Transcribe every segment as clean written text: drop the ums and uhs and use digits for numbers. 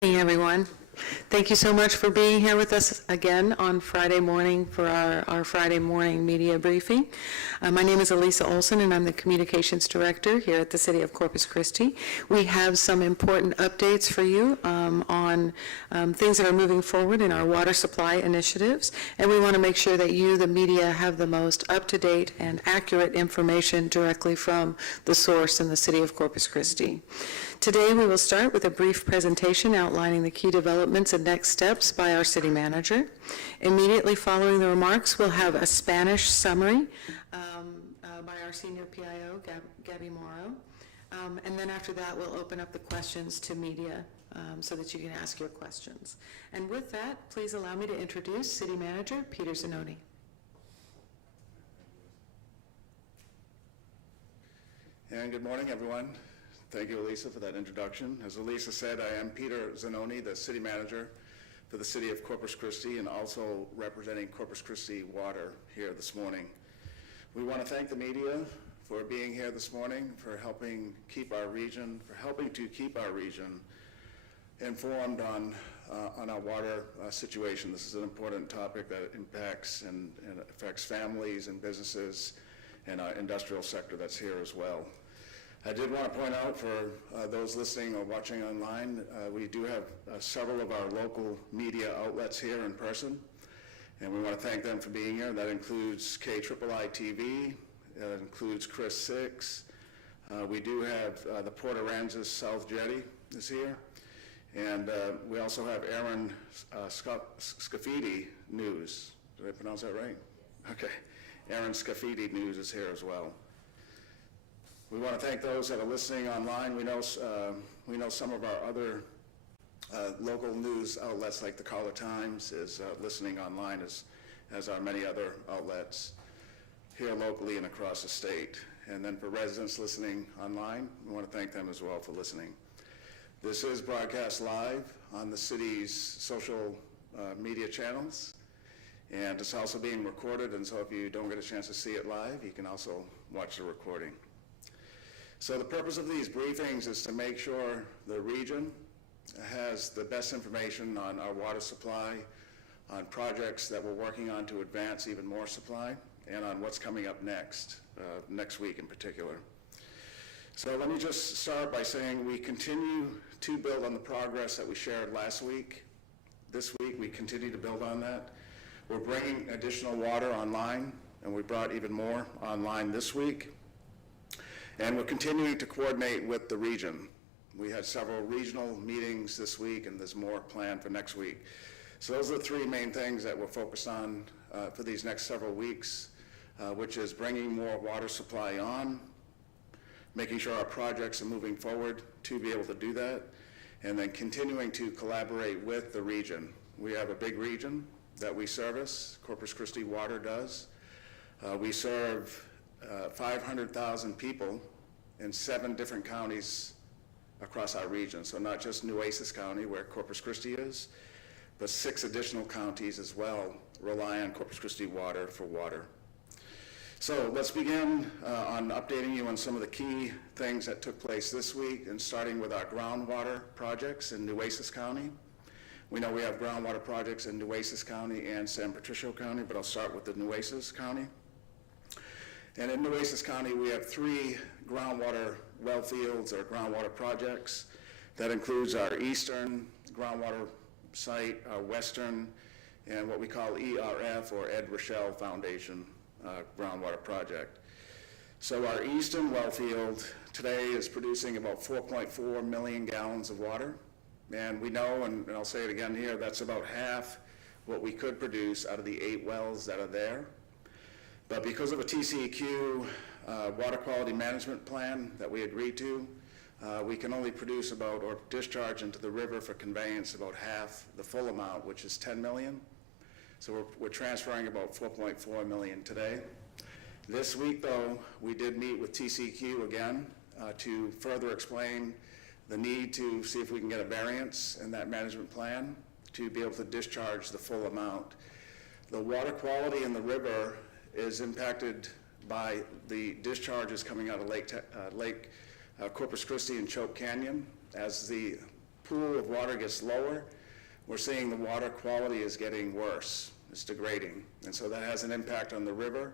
Hey everyone. Thank you so much for being here with us again on Friday morning for our Friday morning media briefing. My name is Elisa Olson and I'm the Communications Director here at the City of Corpus Christi. We have some important updates for you on things that are moving forward in our water supply initiatives, and we want to make sure that you, the media, have the most up-to-date and accurate information directly from the source in the City of Corpus Christi. Today we will start with a brief presentation outlining the key developments and next steps by our city manager. Immediately following the remarks, we'll have a Spanish summary by our senior PIO, Gabby Morrow. And then after that, we'll open up the questions to media so that you can ask your questions. And with that, please allow me to introduce City Manager Peter Zanoni. And good morning, everyone. Thank you, Elisa, for that introduction. As Elisa said, I am Peter Zanoni, the City Manager for the City of Corpus Christi, and also representing Corpus Christi Water here this morning. We want to thank the media for being here this morning, for helping to keep our region informed on our water situation. This is an important topic that impacts and affects families and businesses and our industrial sector that's here as well. I did want to point out for those listening or watching online, we do have several of our local media outlets here in person, and we want to thank them for being here. That includes KIII TV, that includes Chris 6. We do have the Port Aransas South Jetty is here, and we also have Aaron Scafidi News. Did I pronounce that right? Okay. Aaron Scafidi News is here as well. We want to thank those that are listening online. We know some of our other local news outlets like the Caller Times is listening online, as are many other outlets here locally and across the state. And then for residents listening online, we want to thank them as well for listening. This is broadcast live on the city's social media channels, and it's also being recorded, and so if you don't get a chance to see it live, you can also watch the recording. So the purpose of these briefings is to make sure the region has the best information on our water supply, on projects that we're working on to advance even more supply, and on what's coming up next week in particular. So let me just start by saying we continue to build on the progress that we shared last week. This week we continue to build on that. We're bringing additional water online, and we brought even more online this week. And we're continuing to coordinate with the region. We had several regional meetings this week, and there's more planned for next week. So those are the three main things that we're focused on for these next several weeks, which is bringing more water supply on, making sure our projects are moving forward to be able to do that, and then continuing to collaborate with the region. We have a big region that we service, Corpus Christi Water does. We serve 500,000 people in 7 different counties across our region. So not just Nueces County, where Corpus Christi is, but 6 additional counties as well rely on Corpus Christi Water for water. So let's begin on updating you on some of the key things that took place this week, and starting with our groundwater projects in Nueces County. We know we have groundwater projects in Nueces County and San Patricio County, but I'll start with the Nueces County. And in Nueces County, we have 3 groundwater well fields or groundwater projects. That includes our eastern groundwater site, our western, and what we call ERF, or Ed Rochelle Foundation groundwater project. So our eastern well field today is producing about 4.4 million gallons of water. And we know, and I'll say it again here, that's about half what we could produce out of the 8 wells that are there. But because of a TCEQ water quality management plan that we agreed to, we can only produce about, or discharge into the river for conveyance, about half the full amount, which is 10 million. So we're transferring about 4.4 million today. This week, though, we did meet with TCEQ again to further explain the need to see if we can get a variance in that management plan to be able to discharge the full amount. The water quality in the river is impacted by the discharges coming out of Lake Corpus Christi and Choke Canyon. As the pool of water gets lower, we're seeing the water quality is getting worse. It's degrading. And so that has an impact on the river.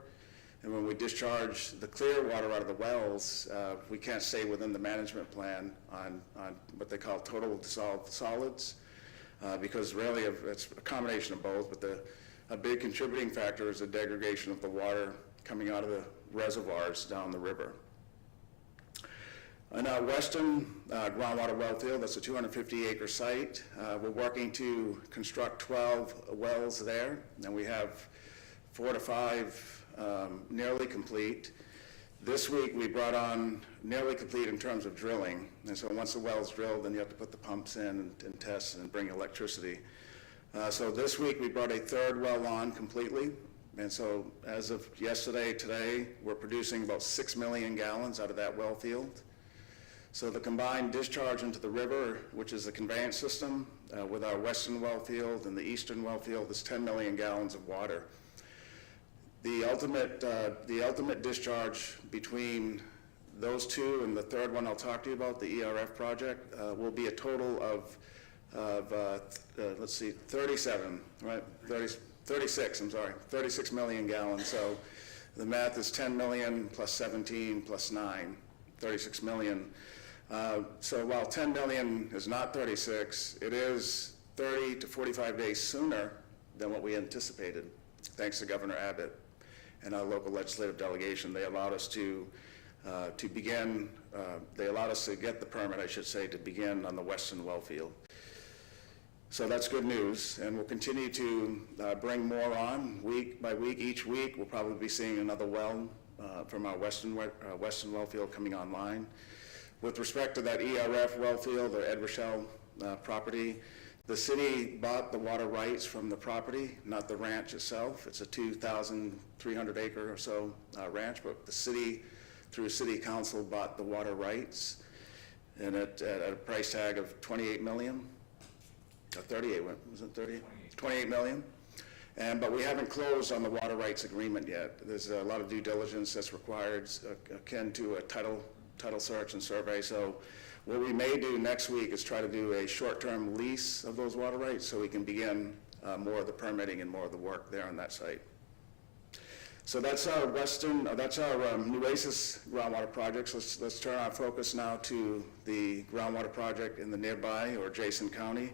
And when we discharge the clear water out of the wells, we can't stay within the management plan on what they call total dissolved solids, because really it's a combination of both, but a big contributing factor is the degradation of the water coming out of the reservoirs down the river. On our western groundwater well field, that's a 250-acre site. We're working to construct 12 wells there, and we have 4 to 5 nearly complete. This week we brought on nearly complete in terms of drilling, and so once the well's drilled, then you have to put the pumps in and test and bring electricity. So this week we brought a 3rd well on completely, and so as of yesterday, today, we're producing about 6 million gallons out of that well field. So the combined discharge into the river, which is the conveyance system, with our western well field and the eastern well field, is 10 million gallons of water. The ultimate discharge between those two and the 3rd one I'll talk to you about, the ERF project, will be a total of 36 million gallons. So the math is 10 million plus 17 plus 9, 36 million. So while 10 million is not 36, it is 30 to 45 days sooner than what we anticipated, thanks to Governor Abbott and our local legislative delegation. They allowed us to begin, they allowed us to get the permit, I should say, to begin on the western well field. So that's good news, and we'll continue to bring more on week by week. Each week, we'll probably be seeing another well from our western well field coming online. With respect to that ERF well field, or Ed Rochelle property, the city bought the water rights from the property, not the ranch itself. It's a 2,300 acre or so ranch, but the city, through city council, bought the water rights, and at a price tag of $28 million, 38, was it 30? 28 million. But we haven't closed on the water rights agreement yet. There's a lot of due diligence that's required, akin to a title search and survey. So what we may do next week is try to do a short-term lease of those water rights so we can begin more of the permitting and more of the work there on that site. So that's our Nueces groundwater projects. Let's turn our focus now to the groundwater project in the nearby or adjacent county,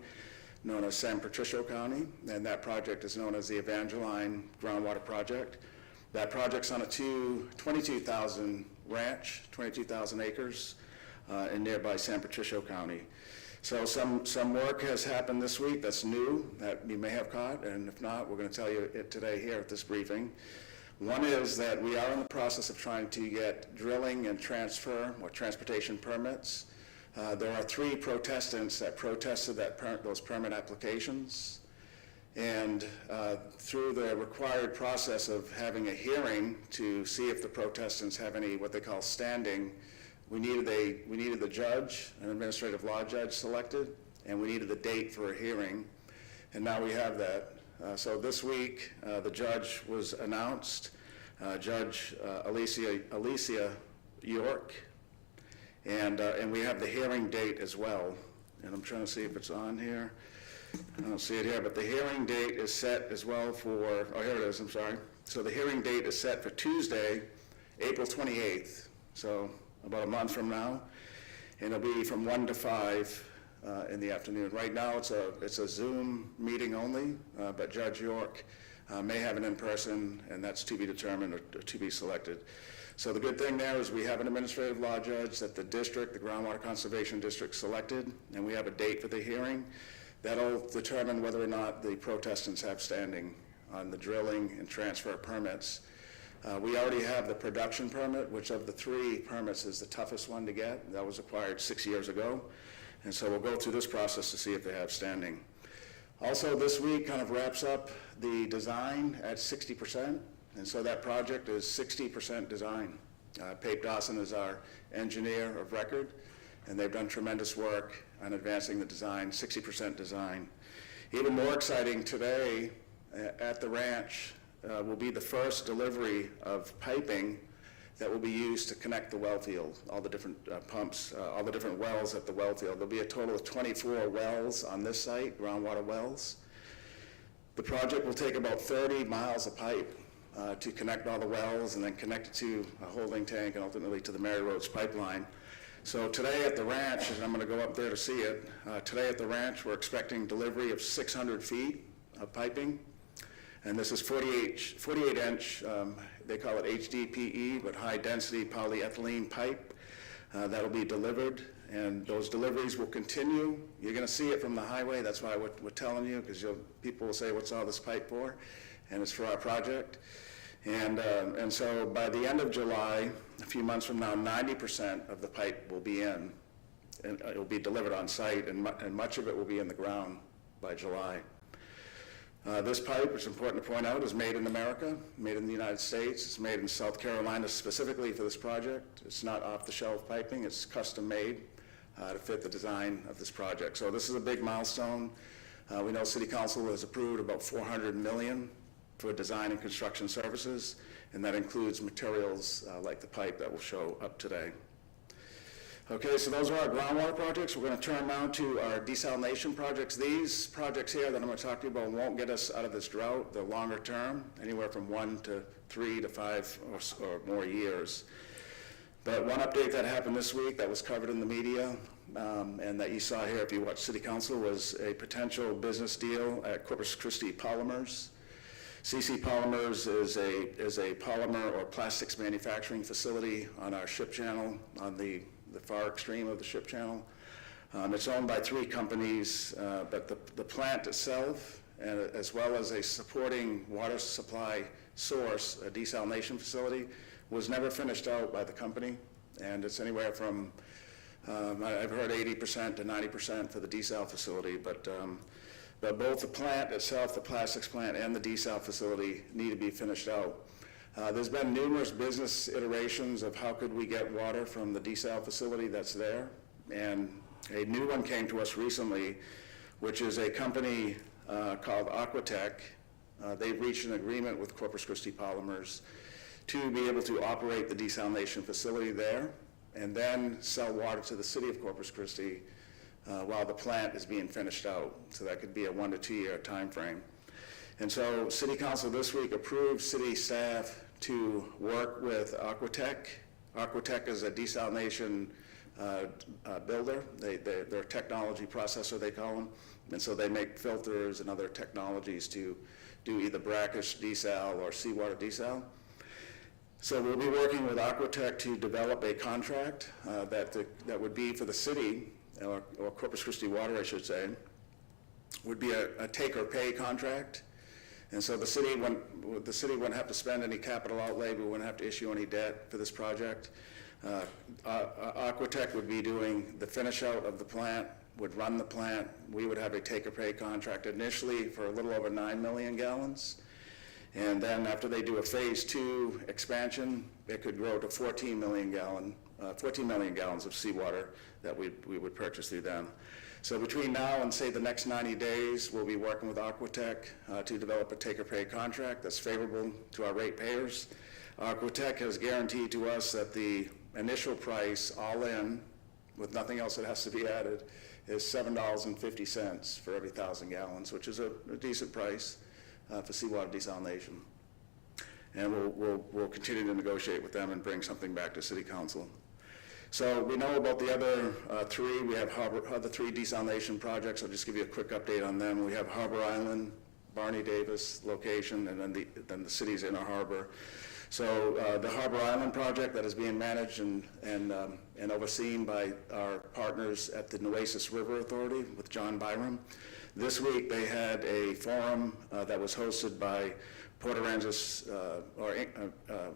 known as San Patricio County, and that project is known as the Evangeline Groundwater Project. That project's on a 22,000 ranch, 22,000 acres in nearby San Patricio County. So some work has happened this week that's new that you may have caught, and if not, we're going to tell you it today here at this briefing. One is that we are in the process of trying to get drilling and transfer or transportation permits. There are 3 protestants that protested those permit applications, and through the required process of having a hearing to see if the protestants have any what they call standing, we needed the judge, an administrative law judge selected, and we needed a date for a hearing, and now we have that. So this week, the judge was announced, Judge Alicia York, and we have the hearing date as well. And I'm trying to see if it's on here. I don't see it here, but the hearing date is set as well for, oh, here it is, I'm sorry. So the hearing date is set for Tuesday, April 28th, so about a month from now, and it'll be from 1 to 5 in the afternoon. Right now, it's a Zoom meeting only, but Judge York may have an in-person, and that's to be determined or to be selected. So the good thing there is we have an administrative law judge that the district, the Groundwater Conservation District, selected, and we have a date for the hearing. That'll determine whether or not the protestants have standing on the drilling and transfer permits. We already have the production permit, which of the 3 permits is the toughest one to get. That was acquired 6 years ago. And so we'll go through this process to see if they have standing. Also, this week kind of wraps up the design at 60%. And so that project is 60% design. Pape Dawson is our engineer of record, and they've done tremendous work on advancing the design, 60% design. Even more exciting today at the ranch will be the first delivery of piping that will be used to connect the well field, all the different pumps, all the different wells at the well field. There'll be a total of 24 wells on this site, groundwater wells. The project will take about 30 miles of pipe to connect all the wells and then connect it to a holding tank and ultimately to the Mary Roads pipeline. So today at the ranch, and I'm going to go up there to see it, today at the ranch we're expecting delivery of 600 feet of piping. And this is 48-inch, they call it HDPE, but high-density polyethylene pipe that'll be delivered. And those deliveries will continue. You're going to see it from the highway. That's why we're telling you, because people will say, what's all this pipe for? And it's for our project. And so by the end of July, a few months from now, 90% of the pipe will be in, and it will be delivered on site, and much of it will be in the ground by July. This pipe, it's important to point out, is made in America, made in the United States. It's made in South Carolina specifically for this project. It's not off-the-shelf piping. It's custom-made to fit the design of this project. So this is a big milestone. We know City Council has approved about $400 million for design and construction services, and that includes materials like the pipe that will show up today. Okay, so those are our groundwater projects. We're going to turn now to our desalination projects. These projects here that I'm going to talk to you about won't get us out of this drought. They're longer term, anywhere from 1 to 3 to 5 or more years. But one update that happened this week that was covered in the media and that you saw here if you watched City Council was a potential business deal at Corpus Christi Polymers. CC Polymers is a polymer or plastics manufacturing facility on our ship channel, on the far extreme of the ship channel. It's owned by 3 companies, but the plant itself, as well as a supporting water supply source, a desalination facility, was never finished out by the company, and it's anywhere from, I've heard 80% to 90% for the desal facility, but both the plant itself, the plastics plant, and the desal facility need to be finished out. There's been numerous business iterations of how could we get water from the desal facility that's there, and a new one came to us recently, which is a company called Aquatech. They've reached an agreement with Corpus Christi Polymers to be able to operate the desalination facility there and then sell water to the city of Corpus Christi while the plant is being finished out. So that could be a 1 to 2 year time frame. And so City Council this week approved city staff to work with Aquatech. Aquatech is a desalination builder. They're a technology processor, they call them. And so they make filters and other technologies to do either brackish desal or seawater desal. So we'll be working with Aquatech to develop a contract that would be for the city, or Corpus Christi Water, I should say, would be a take-or-pay contract. And so the city wouldn't have to spend any capital outlay. We wouldn't have to issue any debt for this project. Aquatech would be doing the finish out of the plant, would run the plant. We would have a take-or-pay contract initially for a little over 9 million gallons. And then after they do a phase 2 expansion, it could grow to 14 million gallons of seawater that we would purchase through them. So between now and say the next 90 days, we'll be working with Aquatech to develop a take-or-pay contract that's favorable to our ratepayers. Aquatech has guaranteed to us that the initial price, all in, with nothing else that has to be added, is $7.50 for every 1,000 gallons, which is a decent price for seawater desalination. And we'll continue to negotiate with them and bring something back to City Council. So we know about the other 3. We have other 3 desalination projects. I'll just give you a quick update on them. We have Harbor Island, Barney Davis location, and then the city's inner harbor. So the Harbor Island project that is being managed and overseen by our partners at the Nueces River Authority with John Byram. This week they had a forum that was hosted by Port Aransas,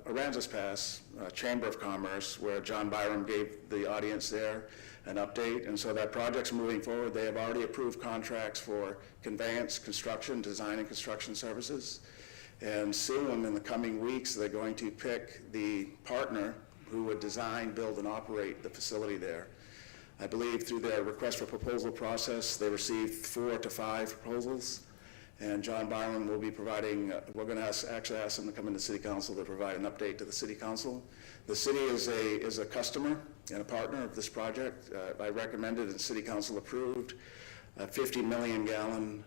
Aransas Pass Chamber of Commerce, where John Byram gave the audience there an update. And so that project's moving forward. They have already approved contracts for conveyance, construction, design and construction services. And soon, in the coming weeks, they're going to pick the partner who would design, build, and operate the facility there. I believe through their request for proposal process, they received 4 to 5 proposals. And John Byron will be providing, we're going to actually ask him to come into City Council to provide an update to the City Council. The city is a customer and a partner of this project. I recommended and City Council approved a 50 million gallon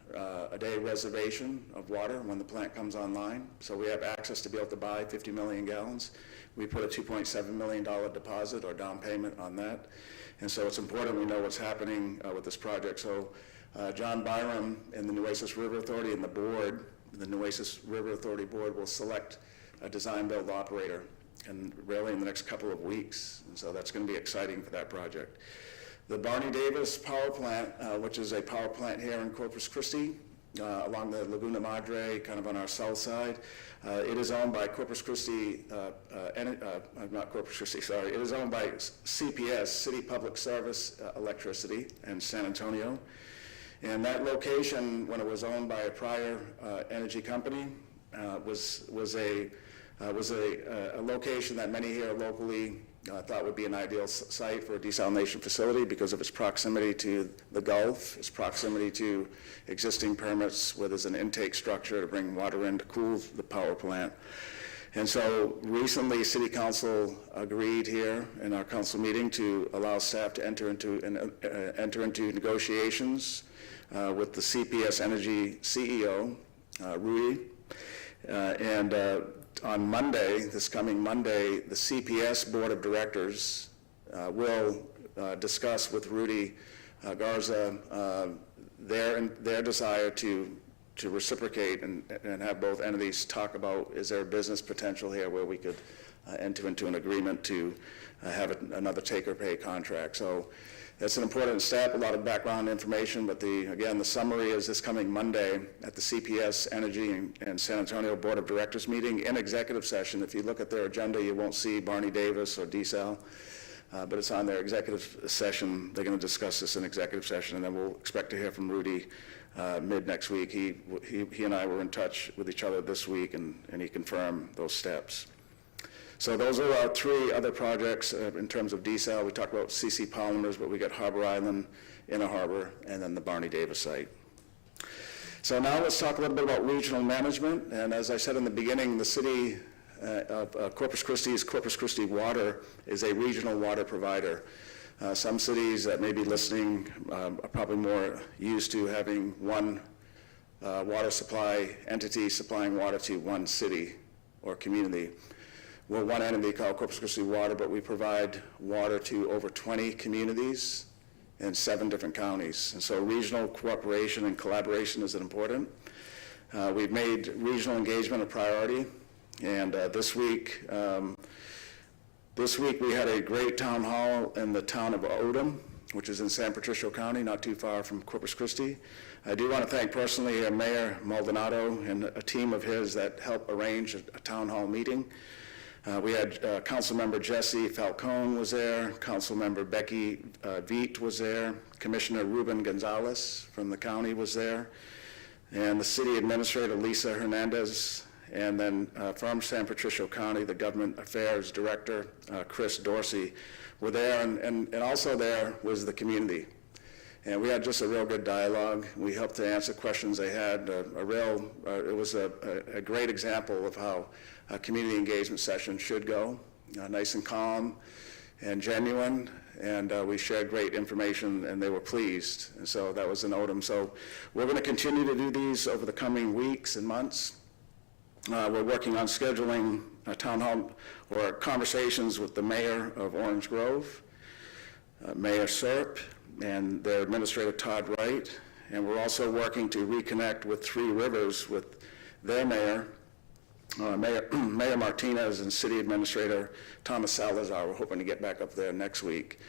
a day reservation of water when the plant comes online. So we have access to be able to buy 50 million gallons. We put a $2.7 million deposit or down payment on that. And so it's important we know what's happening with this project. So John Byram and the Nueces River Authority and the board, the Nueces River Authority board will select a design build operator and really in the next couple of weeks. And so that's going to be exciting for that project. The Barney Davis power plant, which is a power plant here in Corpus Christi, along the Laguna Madre, kind of on our south side. It is owned by Corpus Christi, not Corpus Christi, sorry. It is owned by CPS, City Public Service Electricity in San Antonio. And that location, when it was owned by a prior energy company, was a location that many here locally thought would be an ideal site for a desalination facility because of its proximity to the Gulf, its proximity to existing permits where there's an intake structure to bring water in to cool the power plant. And so recently City Council agreed here in our council meeting to allow staff to enter into negotiations with the CPS Energy CEO, Rudy, and on Monday, this coming Monday, the CPS Board of Directors will discuss with Rudy Garza their desire to reciprocate and have both entities talk about, is there a business potential here where we could enter into an agreement to have another take-or-pay contract. So that's an important step, a lot of background information, but again, the summary is this coming Monday at the CPS Energy and San Antonio Board of Directors meeting in executive session. If you look at their agenda, you won't see Barney Davis or DSAL, but it's on their executive session. They're going to discuss this in executive session, and then we'll expect to hear from Rudy mid next week. He and I were in touch with each other this week, and he confirmed those steps. So those are our three other projects in terms of desal. We talked about CC Polymers, but we got Harbor Island, Inner Harbor, and then the Barney Davis site. So now let's talk a little bit about regional management. And as I said in the beginning, the city of Corpus Christi Water is a regional water provider. Some cities that may be listening are probably more used to having one water supply entity supplying water to one city or community. We're one entity called Corpus Christi Water, but we provide water to over 20 communities in 7 different counties. And so regional cooperation and collaboration is important. We've made regional engagement a priority. And this week we had a great town hall in the town of Odom, which is in San Patricio County, not too far from Corpus Christi. I do want to thank personally Mayor Maldonado and a team of his that helped arrange a town hall meeting. We had Councilmember Jesse Falcone was there, Councilmember Becky Viet was there, Commissioner Ruben Gonzalez from the county was there, and the city administrator Lisa Hernandez, and then from San Patricio County, the government affairs director, Chris Dorsey, were there, and also there was the community. And we had just a real good dialogue. We helped to answer questions they had. It was a great example of how a community engagement session should go, nice and calm and genuine, and we shared great information, and they were pleased. And so that was in Odom. So we're going to continue to do these over the coming weeks and months. We're working on scheduling a town hall or conversations with the mayor of Orange Grove, Mayor Serp, and their administrator Todd Wright. And we're also working to reconnect with Three Rivers with their mayor, Mayor Martinez, and City Administrator Thomas Salazar. We're hoping to get back up there next week.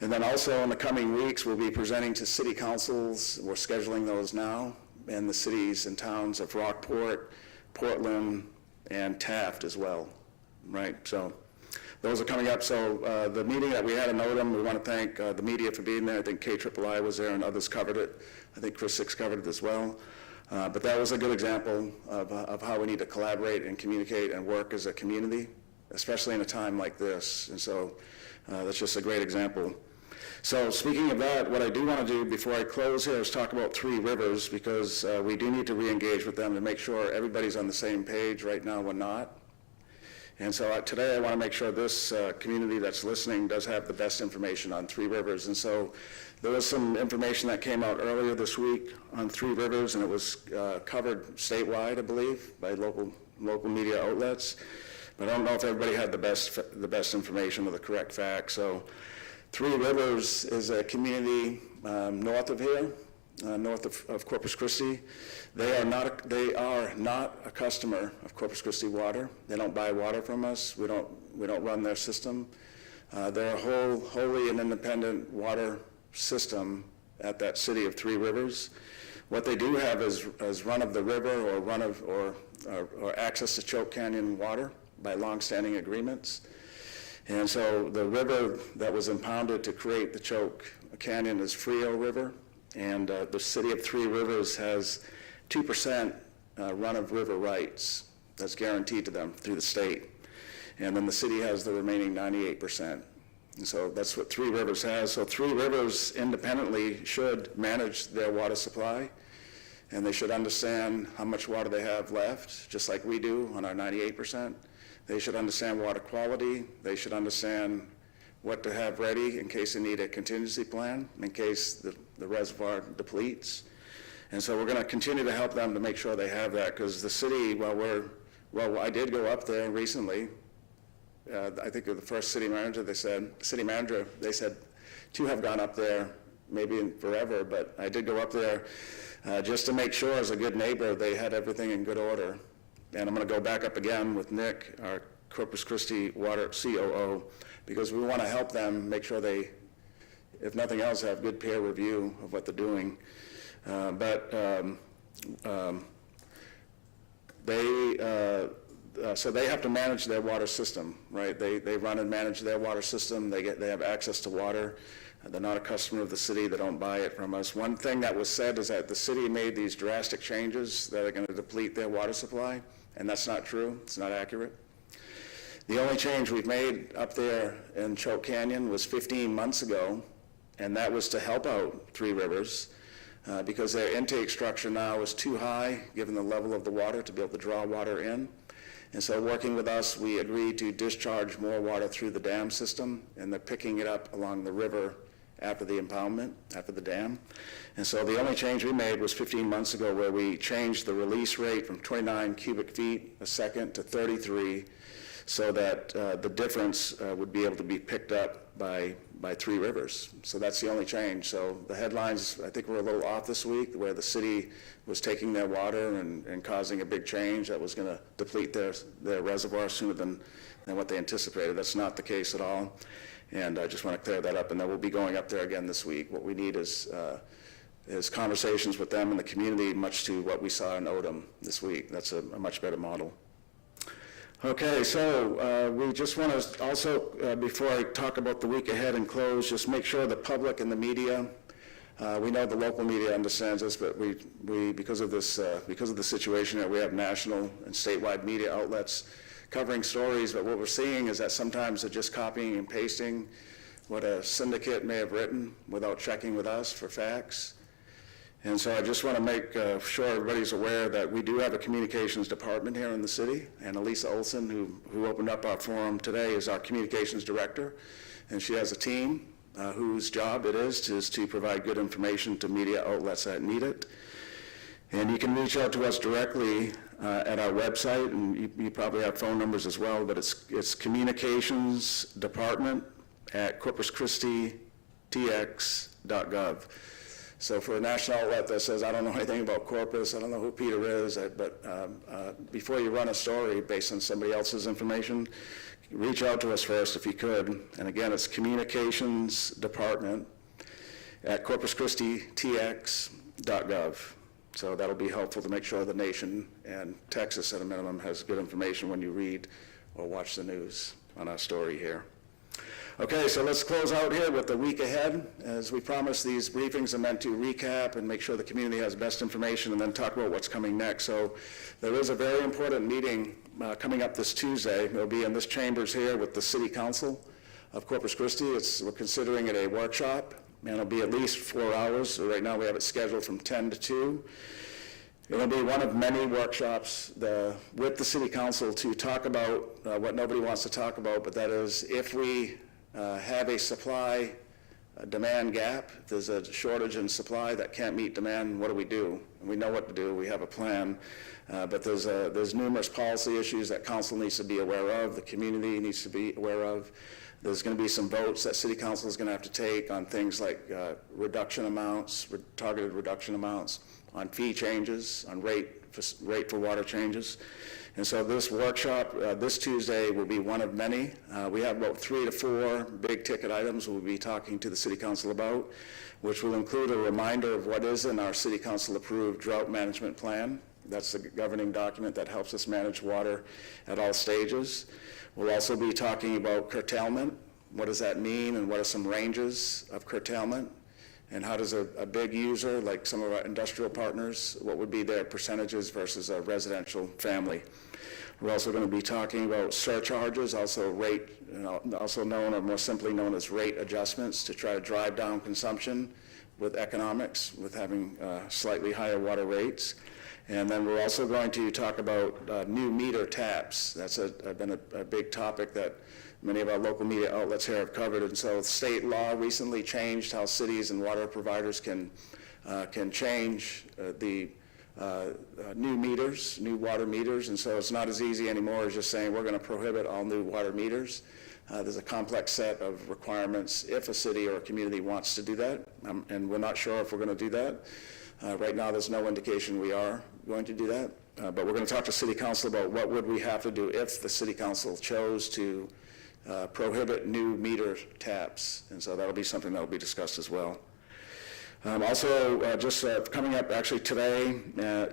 And then also in the coming weeks, we'll be presenting to city councils. We're scheduling those now in the cities and towns of Rockport, Portland, and Taft as well, right? So those are coming up. So the meeting that we had in Odom, we want to thank the media for being there. I think KIII was there and others covered it. I think Chris Six covered it as well. But that was a good example of how we need to collaborate and communicate and work as a community, especially in a time like this. And so that's just a great example. So speaking of that, what I do want to do before I close here is talk about Three Rivers, because we do need to re-engage with them to make sure everybody's on the same page. Right now, we're not. And so today I want to make sure this community that's listening does have the best information on Three Rivers. And so there was some information that came out earlier this week on Three Rivers, and it was covered statewide, I believe, by local media outlets. But I don't know if everybody had the best information or the correct facts. So Three Rivers is a community north of here, north of Corpus Christi. They are not a customer of Corpus Christi water. They don't buy water from us. We don't run their system. They're a wholly and independent water system at that city of Three Rivers. What they do have is run of the river or access to Choke Canyon water by longstanding agreements. And so the river that was impounded to create the Choke Canyon is Frio River, and the city of Three Rivers has 2% run-of-river rights that's guaranteed to them through the state. And then the city has the remaining 98%. And so that's what Three Rivers has. So Three Rivers independently should manage their water supply, and they should understand how much water they have left, just like we do on our 98%. They should understand water quality. They should understand what to have ready in case they need a contingency plan, in case the reservoir depletes. And so we're going to continue to help them to make sure they have that, because the city, I did go up there recently. I think the first city manager, they said, two have gone up there, maybe in forever, but I did go up there just to make sure, as a good neighbor, they had everything in good order. And I'm going to go back up again with Nick, our Corpus Christi Water COO, because we want to help them make sure they, if nothing else, have good peer review of what they're doing. So they have to manage their water system, right? They run and manage their water system. They have access to water. They're not a customer of the city. They don't buy it from us. One thing that was said is that the city made these drastic changes that are going to deplete their water supply, and that's not true. It's not accurate. The only change we've made up there in Choke Canyon was 15 months ago, and that was to help out Three Rivers because their intake structure now is too high, given the level of the water, to be able to draw water in. And so working with us, we agreed to discharge more water through the dam system, and they're picking it up along the river after the impoundment, after the dam. And so the only change we made was 15 months ago, where we changed the release rate from 29 cubic feet a second to 33, so that the difference would be able to be picked up by Three Rivers. So that's the only change. So the headlines, I think, were a little off this week, where the city was taking their water and causing a big change that was going to deplete their reservoir sooner than what they anticipated. That's not the case at all. And I just want to clear that up, and then we'll be going up there again this week. What we need is conversations with them and the community, much to what we saw in Odom this week. That's a much better model. Okay, so we just want to also, before I talk about the week ahead and close, just make sure the public and the media, we know the local media understands this, but we because of the situation that we have national and statewide media outlets covering stories, but what we're seeing is that sometimes they're just copying and pasting what a syndicate may have written without checking with us for facts. And so I just want to make sure everybody's aware that we do have a communications department here in the city, and Elisa Olson, who opened up our forum today, is our communications director, and she has a team whose job it is to provide good information to media outlets that need it. And you can reach out to us directly at our website, and you probably have phone numbers as well, but it's communications department at corpuschristitx.gov. So for a national outlet that says, I don't know anything about Corpus, I don't know who Peter is, but before you run a story based on somebody else's information, reach out to us first if you could. And again, it's communications department at corpuschristitx.gov. So that'll be helpful to make sure the nation and Texas at a minimum has good information when you read or watch the news on our story here. Okay, so let's close out here with the week ahead. As we promised, these briefings are meant to recap and make sure the community has best information and then talk about what's coming next. So there is a very important meeting coming up this Tuesday. It'll be in this chambers here with the City Council of Corpus Christi. We're considering it a workshop, and it'll be at least 4 hours. So right now we have it scheduled from 10 to 2. It'll be one of many workshops with the City Council to talk about what nobody wants to talk about, but that is if we have a supply-demand gap, if there's a shortage in supply that can't meet demand, what do? And we know what to do. We have a plan. But there's numerous policy issues that council needs to be aware of, the community needs to be aware of. There's going to be some votes that City Council is going to have to take on things like reduction amounts, targeted reduction amounts, on fee changes, on rate for water changes. And so this workshop this Tuesday will be one of many. We have about 3 to 4 big ticket items we'll be talking to the City Council about, which will include a reminder of what is in our City Council approved drought management plan. That's the governing document that helps us manage water at all stages. We'll also be talking about curtailment. What does that mean, and what are some ranges of curtailment? And how does a big user, like some of our industrial partners, what would be their percentages versus a residential family? We're also going to be talking about surcharges, also also known, or more simply known as rate adjustments, to try to drive down consumption with economics, with having slightly higher water rates. And then we're also going to talk about new meter taps. That's been a big topic that many of our local media outlets here have covered. And so state law recently changed how cities and water providers can change the new meters, new water meters. And so it's not as easy anymore as just saying we're going to prohibit all new water meters. There's a complex set of requirements if a city or a community wants to do that. And we're not sure if we're going to do that. Right now, there's no indication we are going to do that, but we're going to talk to City Council about what would we have to do if the City Council chose to prohibit new meter taps, and so that'll be something that will be discussed as well. Also, just coming up actually today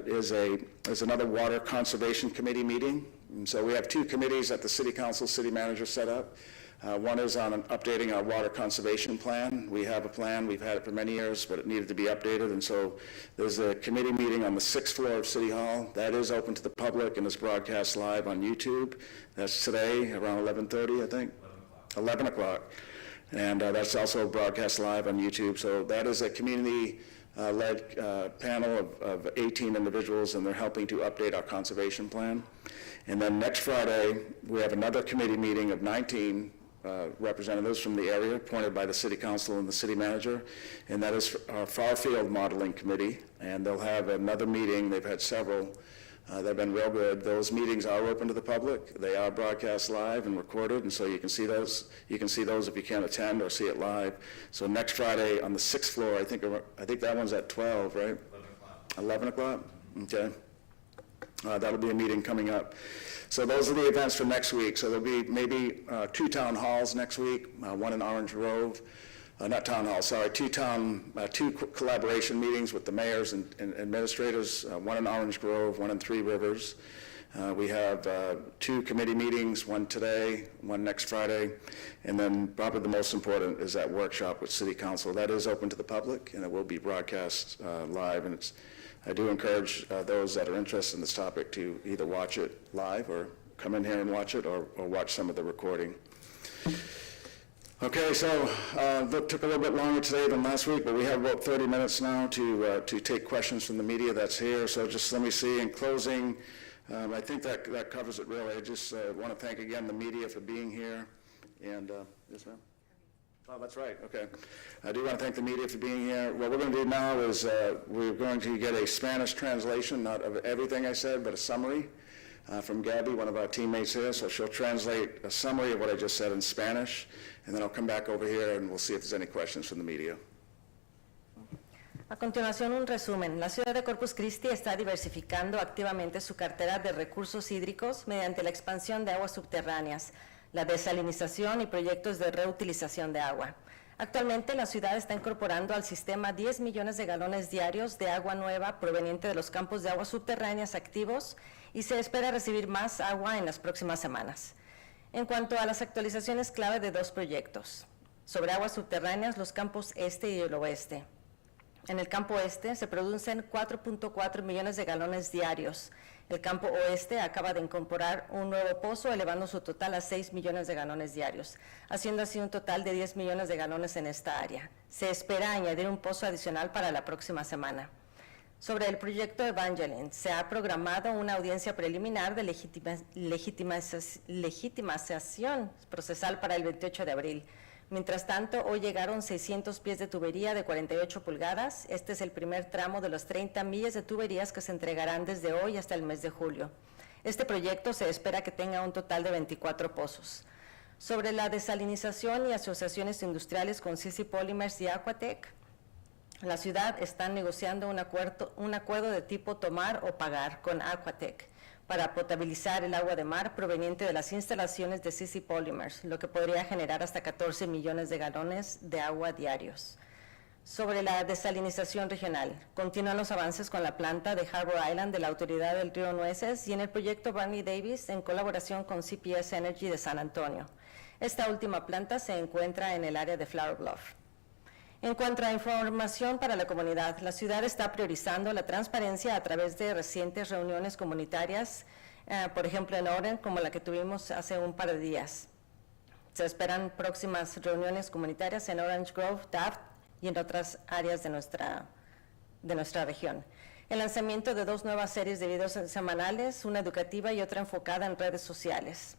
is another Water Conservation Committee meeting, and so we have 2 committees that the City Council, City Manager set up. One is on updating our water conservation plan. We have a plan, we've had it for many years, but it needed to be updated, and so there's a committee meeting on the 6th floor of City Hall. That is open to the public and is broadcast live on YouTube. That's today around 11:30, I think. 11 o'clock. And that's also broadcast live on YouTube. So that is a community-led panel of 18 individuals, and they're helping to update our conservation plan. And then next Friday, we have another committee meeting of 19 representatives from the area appointed by the City Council and the City Manager, and that is our Far Field Modeling Committee, and they'll have another meeting. They've had several. They've been real good. Those meetings are open to the public. They are broadcast live and recorded, and so you can see those. You can see those if you can't attend or see it live. So next Friday on the 6th floor, I think that one's at 12, right? 11 o'clock? Okay. That'll be a meeting coming up. So those are the events for next week. So there'll be maybe 2 town halls next week, one in Orange Grove, not town hall, sorry, 2 collaboration meetings with the mayors and administrators, one in Orange Grove, one in Three Rivers. We have 2 committee meetings, one today, one next Friday, and then probably the most important is that workshop with City Council. That is open to the public, and it will be broadcast live, and I do encourage those that are interested in this topic to either watch it live or come in here and watch it, or watch some of the recording. Okay, so that took a little bit longer today than last week, but we have about 30 minutes now to take questions from the media that's here. So just let me see, in closing, I think that covers it really. I just want to thank again the media for being here. And, yes, ma'am? Oh, that's right, okay. I do want to thank the media for being here. What we're going to do now is we're going to get a Spanish translation, not of everything I said, but a summary from Gabby, one of our teammates here. So she'll translate a summary of what I just said in Spanish, and then I'll come back over here and we'll see if there's any questions from the media. A continuación, un resumen. La ciudad de Corpus Christi está diversificando activamente su cartera de recursos hídricos mediante la expansión de aguas subterráneas, la desalinización y proyectos de reutilización de agua. Actualmente, la ciudad está incorporando al sistema 10 millones de galones diarios de agua nueva proveniente de los campos de aguas subterráneas activos y se espera recibir más agua en las próximas semanas. En cuanto a las actualizaciones clave de 2 proyectos, sobre aguas subterráneas, los campos este y el oeste. En el campo este se producen 4.4 millones de galones diarios. El campo oeste acaba de incorporar un nuevo pozo, elevando su total a 6 millones de galones diarios, haciendo así un total de 10 millones de galones en esta área. Se espera añadir un pozo adicional para la próxima semana. Sobre el proyecto Evangeline, se ha programado una audiencia preliminar de legitimación procesal para el 28 de abril. Mientras tanto, hoy llegaron 600 pies de tubería de 48 pulgadas. Este es el primer tramo de las 30 millas de tuberías que se entregarán desde hoy hasta el mes de julio. Este proyecto se espera que tenga un total de 24 pozos. Sobre la desalinización y asociaciones industriales con CC Polymers y Aquatec, la ciudad está negociando un acuerdo de tipo tomar o pagar con Aquatec para potabilizar el agua de mar proveniente de las instalaciones de CC Polymers, lo que podría generar hasta 14 millones de galones de agua diarios. Sobre la desalinización regional, continúan los avances con la planta de Harbor Island de la Autoridad del Río Nueces y en el proyecto Barney Davis en colaboración con CPS Energy de San Antonio. Esta última planta se encuentra en el área de Flower Bluff. En cuanto a información para la comunidad, la ciudad está priorizando la transparencia a través de recientes reuniones comunitarias, por ejemplo en Oren, como la que tuvimos hace un par de días. Se esperan próximas reuniones comunitarias en Orange Grove, Taft y en otras áreas de nuestra región. El lanzamiento de 2 nuevas series de videos semanales, una educativa y otra enfocada en redes sociales.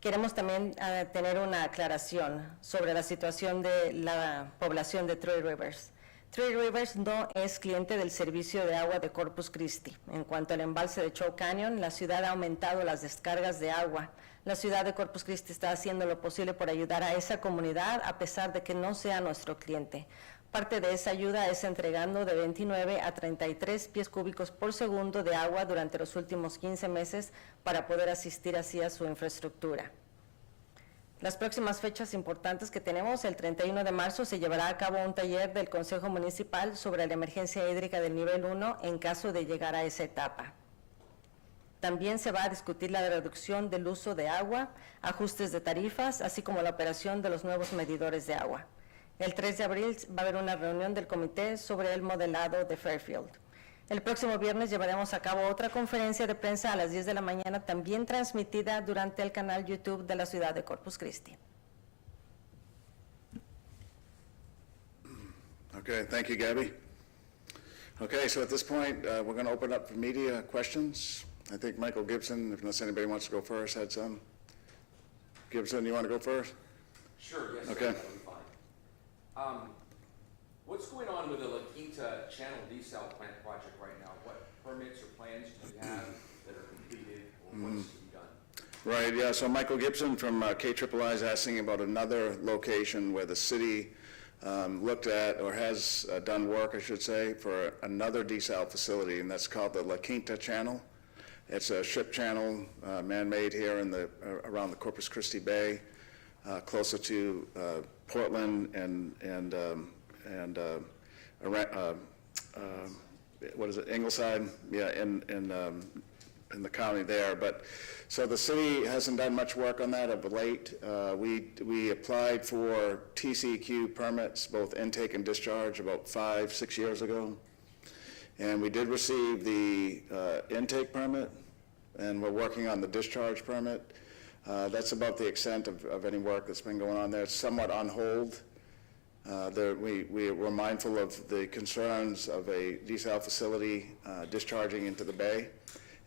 Queremos también tener una aclaración sobre la situación de la población de Three Rivers. Three Rivers no es cliente del servicio de agua de Corpus Christi. En cuanto al embalse de Chow Canyon, la ciudad ha aumentado las descargas de agua. La ciudad de Corpus Christi está haciendo lo posible por ayudar a esa comunidad a pesar de que no sea nuestro cliente. Parte de esa ayuda es entregando de 29 a 33 pies cúbicos por segundo de agua durante los últimos 15 meses para poder asistir así a su infraestructura. Las próximas fechas importantes que tenemos, el 31 de marzo se llevará a cabo un taller del Consejo Municipal sobre la emergencia hídrica del nivel 1 en caso de llegar a esa etapa. También se va a discutir la reducción del uso de agua, ajustes de tarifas, así como la operación de los nuevos medidores de agua. El 3 de abril va a haber una reunión del comité sobre el modelado de Fairfield. El próximo viernes llevaremos a cabo otra conferencia de prensa a las 10 de la mañana, también transmitida durante el canal YouTube de la ciudad de Corpus Christi. Okay, thank you, Gabby. Okay, so at this point, we're going to open up for media questions. I think Michael Gibson, unless anybody wants to go first, had some. Gibson, you want to go first? Sure, yes, Okay. sir, that'll be fine. What's going on with the La Quinta Channel Desal plant project right now? What permits or plans do you have that are completed, or what's to be done? Right, yeah, so Michael Gibson from KIII is asking about another location where the city looked at, or has done work, I should say, for another desal facility, and that's called the La Quinta Channel. It's a ship channel, man-made here in the around the Corpus Christi Bay, closer to Portland and what is it, Ingleside? Yeah, in the county there. But so the city hasn't done much work on that of late. We applied for TCQ permits, both intake and discharge, about 5-6 years ago. And we did receive the intake permit, and we're working on the discharge permit. That's about the extent of any work that's been going on there. It's somewhat on hold. We were mindful of the concerns of a desal facility discharging into the bay.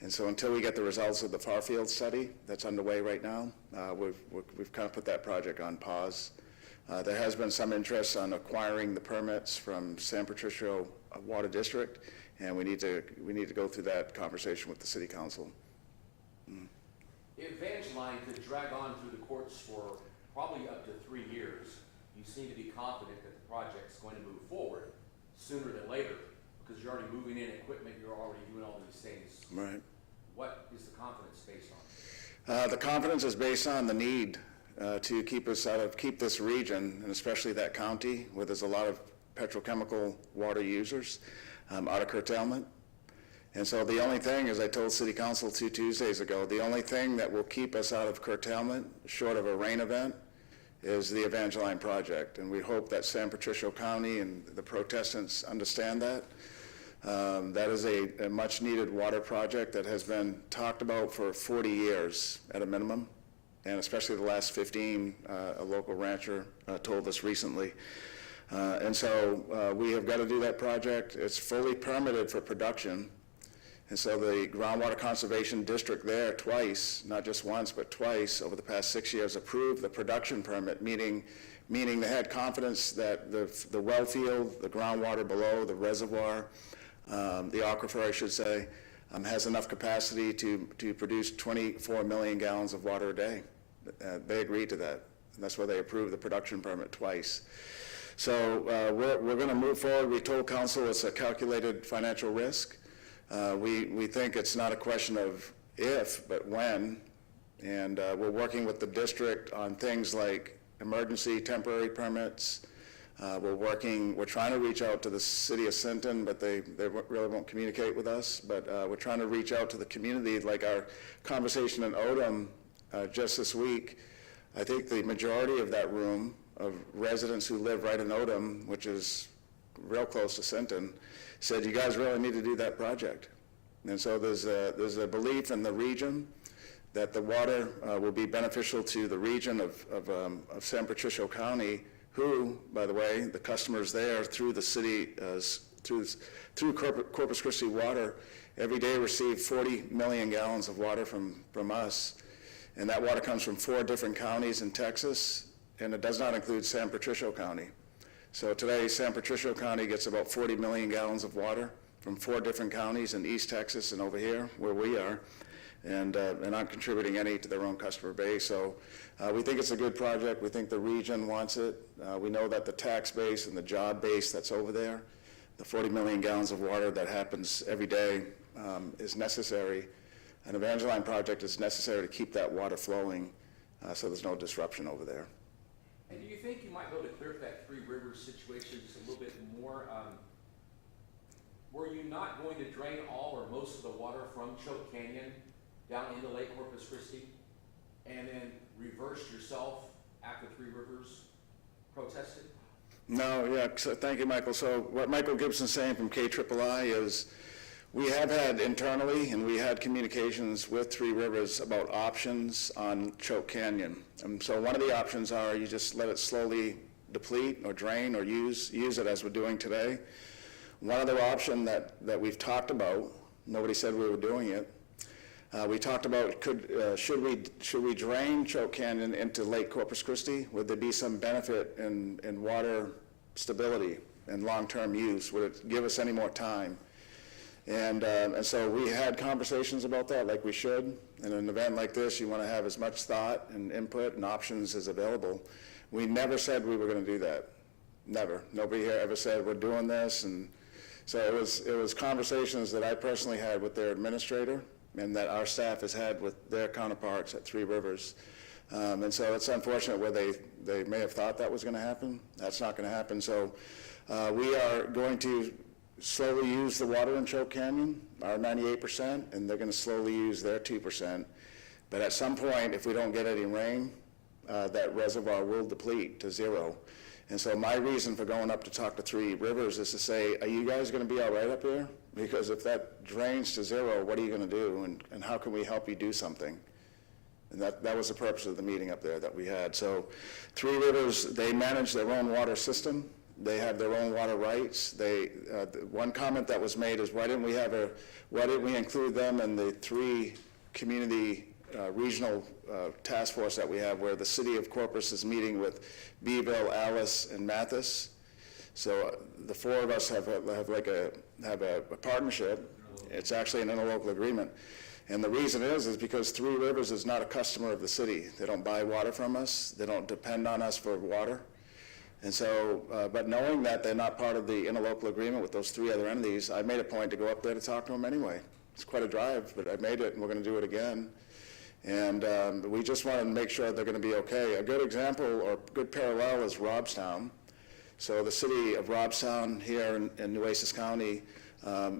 And so until we get the results of the Farfield study that's underway right now, we've kind of put that project on pause. There has been some interest on acquiring the permits from San Patricio Water District, and we need to go through that conversation with the City Council. If Evangeline could drag on through the courts for probably up to 3 years, you seem to be confident that the project's going to move forward sooner than later, because you're already moving in equipment, you're already doing all these things. Right. What is the confidence based on? The confidence is based on the need to keep this region, and especially that county, where there's a lot of petrochemical water users, out of curtailment. And so the only thing, as I told City Council 2 Tuesdays ago, the only thing that will keep us out of curtailment, short of a rain event, is the Evangeline project, and we hope that San Patricio County and the protestants understand that. That is a much-needed water project that has been talked about for 40 years at a minimum, and especially the last 15, a local rancher told us recently. And so we have got to do that project. It's fully permitted for production. And so the Groundwater Conservation District there twice, not just once, but twice over the past 6 years, approved the production permit, meaning they had confidence that the well field, the groundwater below, the reservoir, the aquifer, I should say, has enough capacity to produce 24 million gallons of water a day. They agreed to that. And that's why they approved the production permit twice. So we're going to move forward. We told council it's a calculated financial risk. We think it's not a question of if, but when. And we're working with the district on things like emergency temporary permits. We're trying to reach out to the city of Sinton, but they really won't communicate with us. But we're trying to reach out to the community, like our conversation in Odom just this week. I think the majority of that room of residents who live right in Odom, which is real close to Sinton, said, you guys really need to do that project. And so there's a belief in the region that the water will be beneficial to the region of San Patricio County, who, by the way, the customers there through the city, through Corpus Christi Water, every day receive 40 million gallons of water from us. And that water comes from 4 different counties in Texas, and it does not include San Patricio County. So today, San Patricio County gets about 40 million gallons of water from 4 different counties in East Texas and over here, where we are, and not contributing any to their own customer base. So we think it's a good project. We think the region wants it. We know that the tax base and the job base that's over there, the 40 million gallons of water that happens every day is necessary. An Evangeline project is necessary to keep that water flowing so there's no disruption over there. And do you think you might be able to clear up that Three Rivers situation just a little bit more? Were you not going to drain all or most of the water from Choke Canyon down into Lake Corpus Christi and then reverse yourself after Three Rivers protested? No, yeah, so thank you, Michael. So what Michael Gibson's saying from KIII is we have had internally, and we had communications with Three Rivers about options on Choke Canyon. And so one of the options are you just let it slowly deplete or drain or use it as we're doing today. One other option that we've talked about, nobody said we were doing it, we talked about should we drain Choke Canyon into Lake Corpus Christi? Would there be some benefit in water stability and long-term use? Would it give us any more time? And so we had conversations about that, like we should. In an event like this, you want to have as much thought and input and options as available. We never said we were going to do that. Never. Nobody here ever said we're doing this. And so it was conversations that I personally had with their administrator and that our staff has had with their counterparts at Three Rivers. And so it's unfortunate where they may have thought that was going to happen. That's not going to happen. So we are going to slowly use the water in Choke Canyon, our 98%, and they're going to slowly use their 2%. But at some point, if we don't get any rain, that reservoir will deplete to zero. And so my reason for going up to talk to Three Rivers is to say, are you guys going to be all right up here? Because if that drains to zero, what are you going to do? And how can we help you do something? And that was the purpose of the meeting up there that we had. So Three Rivers, they manage their own water system. They have their own water rights. One comment that was made is why didn't we include them in the 3 community regional task force that we have, where the city of Corpus is meeting with Beeville, Alice, and Mathis. So the 4 of us have a partnership. It's actually an interlocal agreement. And the reason is because Three Rivers is not a customer of the city. They don't buy water from us. They don't depend on us for water. And so, but knowing that they're not part of the interlocal agreement with those 3 other entities, I made a point to go up there to talk to them anyway. It's quite a drive, but I made it, and we're going to do it again. And we just want to make sure they're going to be okay. A good example or good parallel is Robstown. So the city of Robstown here in Nueces County,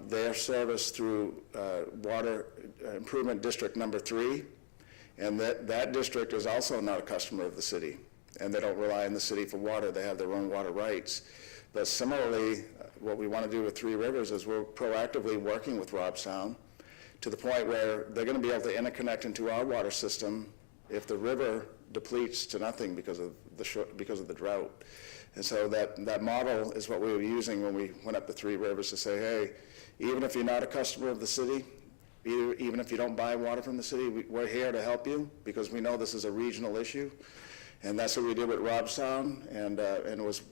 they're serviced through Water Improvement District number 3, and that district is also not a customer of the city. and they don't rely on the city for water. They have their own water rights. But similarly, what we want to do with Three Rivers is we're proactively working with Robstown to the point where they're going to be able to interconnect into our water system if the river depletes to nothing because of the drought. And so that model is what we were using when we went up the Three Rivers to say, hey, even if you're not a customer of the city, even if you don't buy water from the city, we're here to help you because we know this is a regional issue. And that's what we did with Robstown, and it was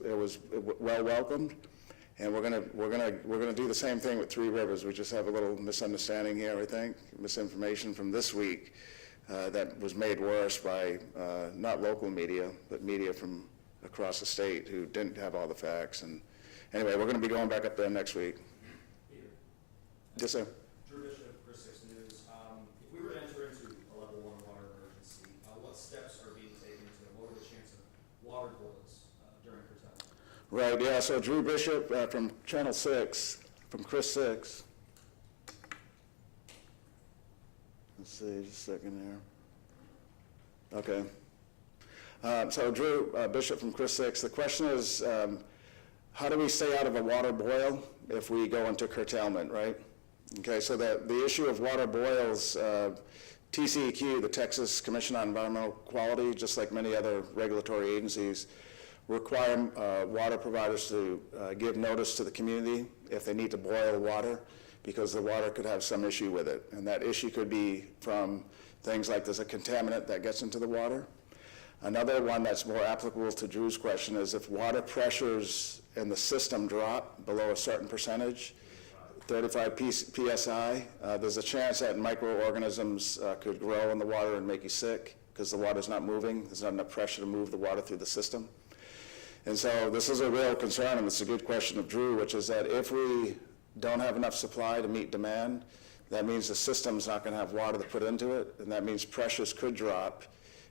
well welcomed. And we're gonna do the same thing with Three Rivers. We just have a little misunderstanding here, I think, misinformation from this week that was made worse by not local media, but media from across the state who didn't have all the facts. And anyway, we're gonna be going back up there next week. Peter. Yes, sir. Drew Bishop, Chris 6 News. If we were to enter into a level 1 water emergency, what steps are being taken to lower the chance of water boils during curtailment? Right, yeah, so Drew Bishop from Channel 6, from Chris 6. Let's see, just a second here. Okay. So Drew Bishop from Chris 6, the question is, how do we stay out of a water boil if we go into curtailment, right? Okay, so the issue of water boils, TCEQ, the Texas Commission on Environmental Quality, just like many other regulatory agencies, require water providers to give notice to the community if they need to boil water because the water could have some issue with it. And that issue could be from things like there's a contaminant that gets into the water. Another one that's more applicable to Drew's question is if water pressures in the system drop below a certain percentage, 35 psi, there's a chance that microorganisms could grow in the water and make you sick because the water's not moving. There's not enough pressure to move the water through the system. And so this is a real concern, and it's a good question of Drew, which is that if we don't have enough supply to meet demand, that means the system's not going to have water to put into it, and that means pressures could drop,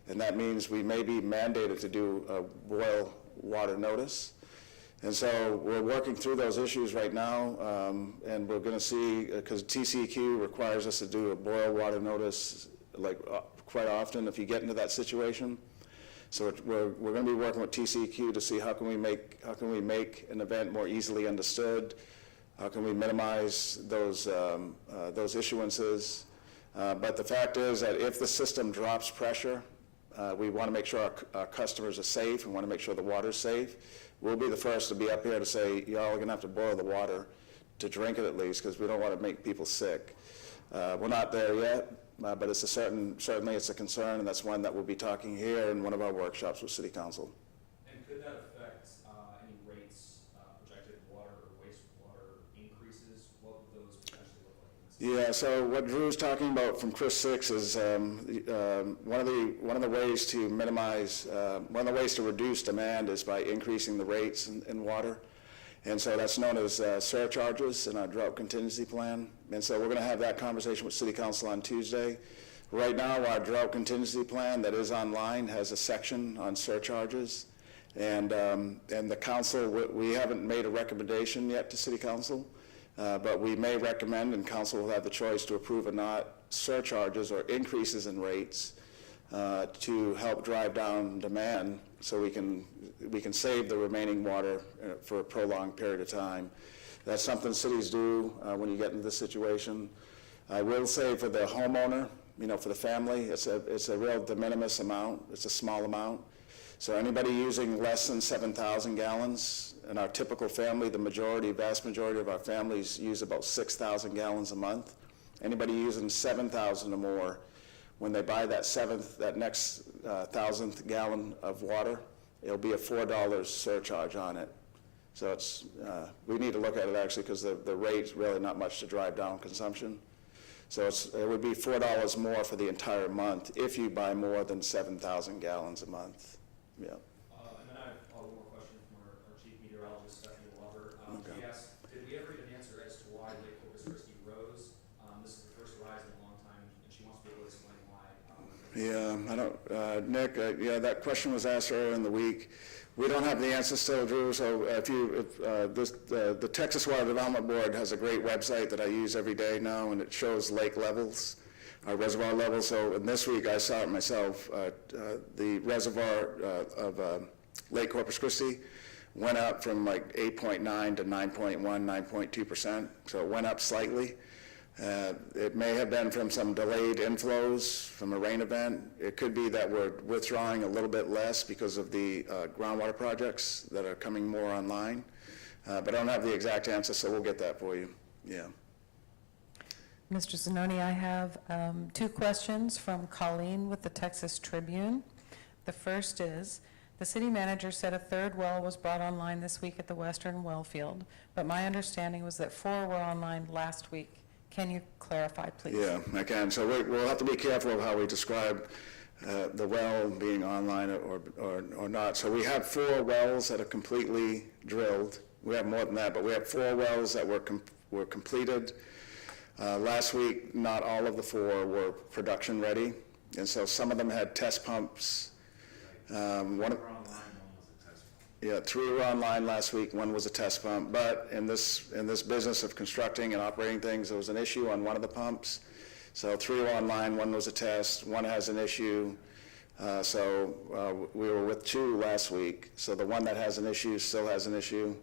and that means we may be mandated to do a boil water notice. And so we're working through those issues right now, and we're going to see, because TCEQ requires us to do a boil water notice like quite often if you get into that situation. So we're going to be working with TCEQ to see how can we make an event more easily understood, how can we minimize those issuances. But the fact is that if the system drops pressure, we want to make sure our customers are safe and want to make sure the water's safe. We'll be the first to be up here to say, y'all are going to have to boil the water to drink it at least because we don't want to make people sick. We're not there yet, but it's certainly it's a concern, and that's one that we'll be talking here in one of our workshops with City Council. And could that affect any rates, projected water or wastewater increases? What would those potentially look like? Yeah, so what Drew's talking about from Chris 6 is one of the ways to minimize, one of the ways to reduce demand is by increasing the rates in water. And so that's known as surcharges in our drought contingency plan. And so we're going to have that conversation with City Council on Tuesday. Right now, our drought contingency plan that is online has a section on surcharges. And the council, we haven't made a recommendation yet to City Council. But we may recommend, and council will have the choice to approve or not, surcharges or increases in rates to help drive down demand so we can save the remaining water for a prolonged period of time. That's something cities do when you get into this situation. I will say for the homeowner, for the family, it's a real de minimis amount. It's a small amount. So anybody using less than 7,000 gallons, in our typical family, the vast majority of our families use about 6,000 gallons a month. Anybody using 7,000 or more, when they buy that next 1,000th gallon of water, it'll be a $4 surcharge on it. So we need to look at it actually because the rate's really not much to drive down consumption. So it would be $4 more for the entire month if you buy more than 7,000 gallons a month. Yeah. And then I have one more question from our chief meteorologist, Stephanie Glover. Okay. She asked, did we ever get an answer as to why Lake Corpus Christi rose? This is the first rise in a long time, and she wants to be able to explain why. Yeah, I don't, Nick, that question was asked earlier in the week. We don't have the answer still, Drew, so the Texas Water Development Board has a great website that I use every day now, and it shows lake levels. our reservoir levels. So in this week, I saw it myself, the reservoir of Lake Corpus Christi went up from like 8.9 to 9.1, 9.2%. So it went up slightly. It may have been from some delayed inflows from a rain event. It could be that we're withdrawing a little bit less because of the groundwater projects that are coming more online. But I don't have the exact answer, so we'll get that for you. Yeah. Mr. Zanoni, I have 2 questions from Colleen with the Texas Tribune. The first is, the city manager said a 3rd well was brought online this week at the Western well field, but my understanding was that 4 were online last week. Can you clarify, please? Yeah, I can. So we'll have to be careful of how we describe the well being online or not. So we have 4 wells that are completely drilled. We have more than that, but we have 4 wells that were completed. Last week, not all of the 4 were production ready, and so some of them had test pumps. Yeah, 3 were online last week, 1 was a test pump, but in this business of constructing and operating things, there was an issue on one of the pumps. So 3 were online, 1 was a test, 1 has an issue. So we were with 2 last week. So the one that has an issue still has an issue,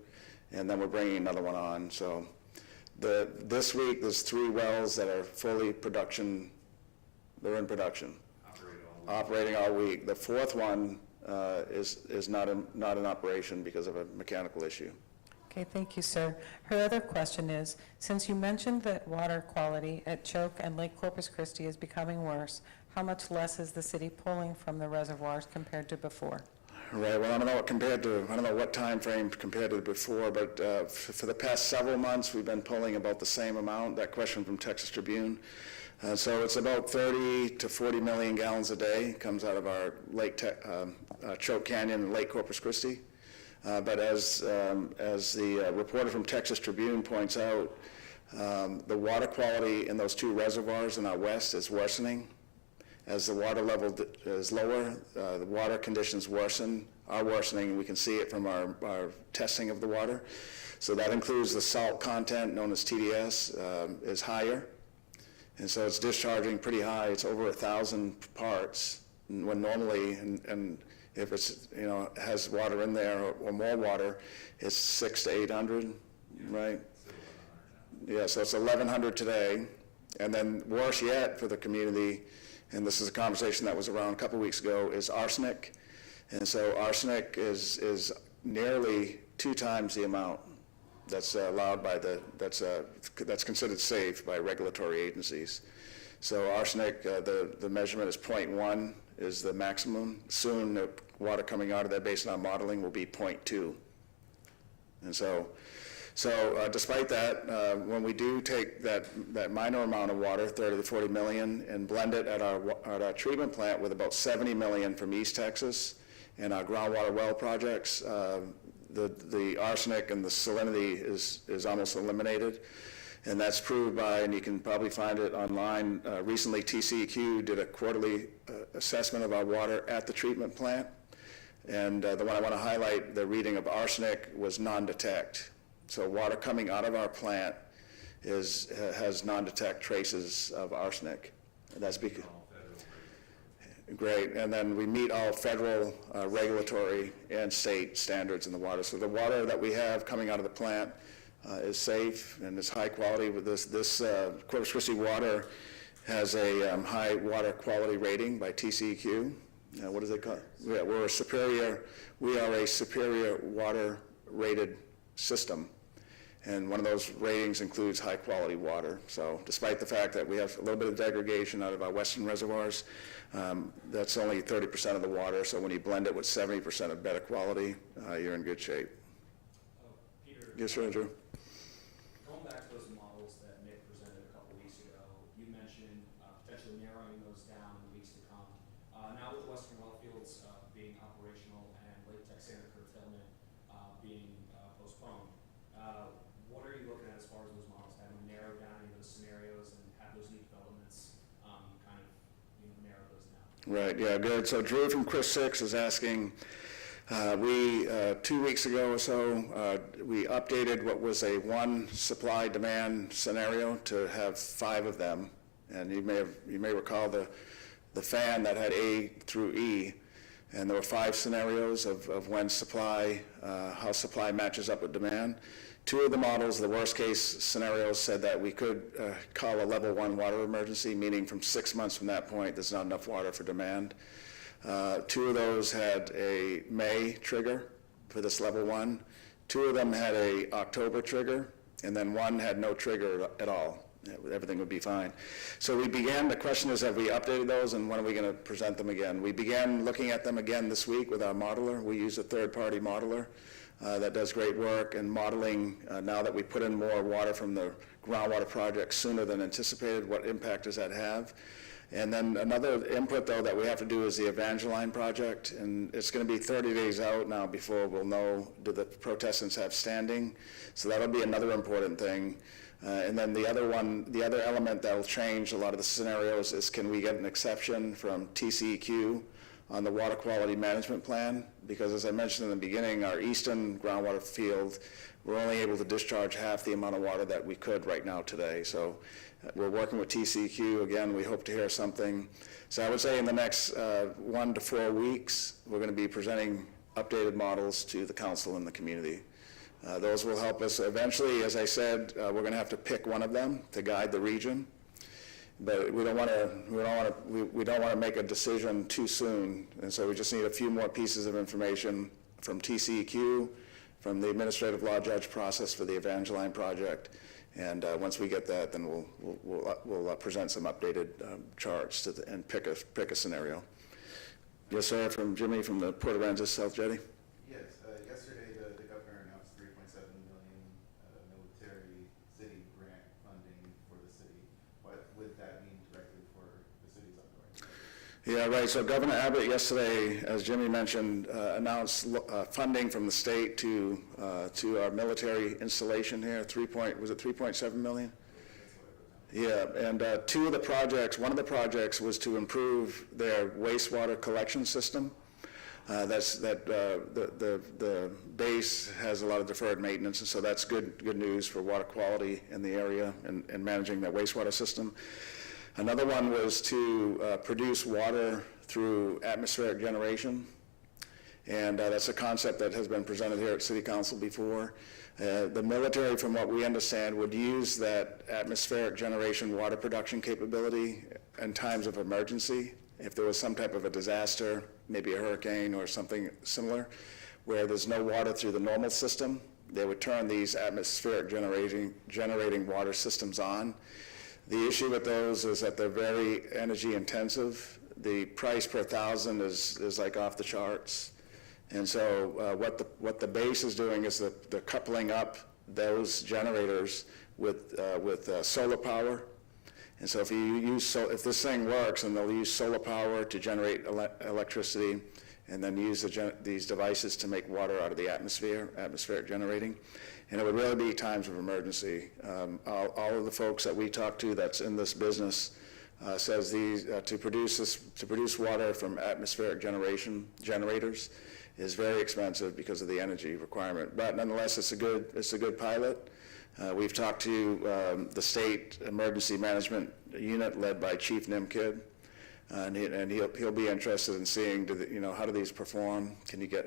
and then we're bringing another one on. So this week, there's 3 wells that are fully production, they're in production. Operating all week. The 4th one is not in operation because of a mechanical issue. Okay, thank you, sir. Her other question is, since you mentioned that water quality at Choke and Lake Corpus Christi is becoming worse, how much less is the city pulling from the reservoirs compared to before? Right, well, I don't know what time frame compared to before, but for the past several months, we've been pulling about the same amount. That question from Texas Tribune. So it's about 30 to 40 million gallons a day comes out of our Choke Canyon and Lake Corpus Christi. But as the reporter from Texas Tribune points out, the water quality in those 2 reservoirs in our west is worsening. As the water level is lower, the water conditions are worsening, and we can see it from our testing of the water. So that includes the salt content, known as TDS, is higher. And so it's discharging pretty high. It's over 1,000 parts, when normally, and if it's, has water in there or more water, it's 600 to 800, right? Yeah, so it's 1,100 today. And then worse yet for the community, and this is a conversation that was around a couple weeks ago, is arsenic. And so arsenic is nearly 2 times the amount that's allowed by that's considered safe by regulatory agencies. So arsenic, the measurement is 0.1 is the maximum. Soon the water coming out of that based on modeling will be 0.2. And so despite that, when we do take that minor amount of water, 30 to 40 million, and blend it at our treatment plant with about 70 million from East Texas and our groundwater well projects, the arsenic and the salinity is almost eliminated. And that's proved by, and you can probably find it online, recently TCEQ did a quarterly assessment of our water at the treatment plant. And the one I want to highlight, the reading of arsenic was non-detect. So water coming out of our plant has non-detect traces of arsenic. And that's because, great, and then we meet all federal regulatory and state standards in the water. So the water that we have coming out of the plant is safe and it's high quality. With this Corpus Christi water has a high water quality rating by TCEQ. What is it called? Yeah, we are a superior water rated system. And one of those ratings includes high quality water. So despite the fact that we have a little bit of degradation out of our western reservoirs, that's only 30% of the water. So when you blend it with 70% of better quality, you're in good shape. Peter. Yes, sir, Andrew. Going back to those models that Nick presented a couple weeks ago, you mentioned potentially narrowing those down in the weeks to come. Now with Western Wellfields being operational and Lake Texana curtailment being postponed, what are you looking at as far as those models? Have you narrowed down any of those scenarios and have those new developments kind of narrow those down? Right, yeah, good. So Drew from Chris 6 is asking, we 2 weeks ago or so, we updated what was a 1 supply-demand scenario to have 5 of them. And you may recall the fan that had A through E, and there were 5 scenarios of when supply, how supply matches up with demand. 2 of the models, the worst case scenarios, said that we could call a level 1 water emergency, meaning from 6 months from that point, there's not enough water for demand. 2 of those had a May trigger for this level 1. 2 of them had a October trigger, and then 1 had no trigger at all. Everything would be fine. So we began, the question is, have we updated those, and when are we going to present them again? We began looking at them again this week with our modeler. We use a third-party modeler that does great work in modeling, now that we put in more water from the groundwater project sooner than anticipated, what impact does that have? And then another input, though, that we have to do is the Evangeline project, and it's going to be 30 days out now before we'll know, do the protestants have standing? So that'll be another important thing. And then the other element that will change a lot of the scenarios is, can we get an exception from TCEQ on the water quality management plan? Because as I mentioned in the beginning, our eastern groundwater field, we're only able to discharge half the amount of water that we could right now today. So we're working with TCEQ. Again, we hope to hear something. So I would say in the next 1 to 4 weeks, we're going to be presenting updated models to the council and the community. Those will help us eventually. As I said, we're going to have to pick one of them to guide the region, but we don't want to make a decision too soon, and so we just need a few more pieces of information from TCEQ, from the administrative law judge process for the Evangeline project, and once we get that, then we'll present some updated charts and pick a scenario. Yes, sir. From Jimmy from the Port Aransas South Jetty. Yesterday, the governor announced $3.7 million military city grant funding for the city. What would that mean directly for the city's operation? Yeah, right. So Governor Abbott yesterday, as Jimmy mentioned, announced funding from the state to our military installation here. Was it 3.7 million? Yeah, and 2 of the projects, one of the projects was to improve their wastewater collection system. The base has a lot of deferred maintenance, and so that's good news for water quality in the area and managing that wastewater system. Another one was to produce water through atmospheric generation, and that's a concept that has been presented here at City Council before. The military, from what we understand, would use that atmospheric generation water production capability in times of emergency. If there was some type of a disaster, maybe a hurricane or something similar, where there's no water through the normal system, they would turn these atmospheric generating water systems on. The issue with those is that they're very energy intensive. The price per thousand is like off the charts. And so what the base is doing is they're coupling up those generators with solar power. And so if this thing works, and they'll use solar power to generate electricity, and then use these devices to make water out of the atmospheric generating. And it would really be times of emergency. All of the folks that we talk to that's in this business says to produce water from atmospheric generators is very expensive because of the energy requirement. But nonetheless, it's a good pilot. We've talked to the state emergency management unit led by Chief Nimkid, and he'll be interested in seeing how do these perform?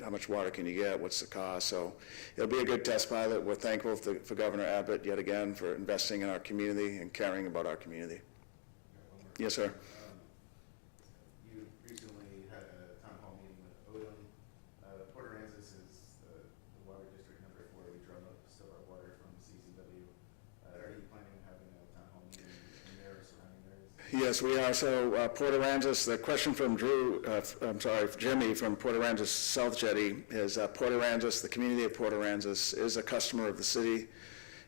How much water can you get? What's the cost? So it'll be a good test pilot. We're thankful for Governor Abbott yet again for investing in our community and caring about our community. Yes, sir. You recently had a town hall meeting with Odom. Port Aransas is the water district number 4. We drum up still our water from CCW. Are you planning on having a town hall meeting in there or surrounding areas? Yes, we are. So Port Aransas, the question from Jimmy from Port Aransas South Jetty is Port Aransas, the community of Port Aransas is a customer of the city,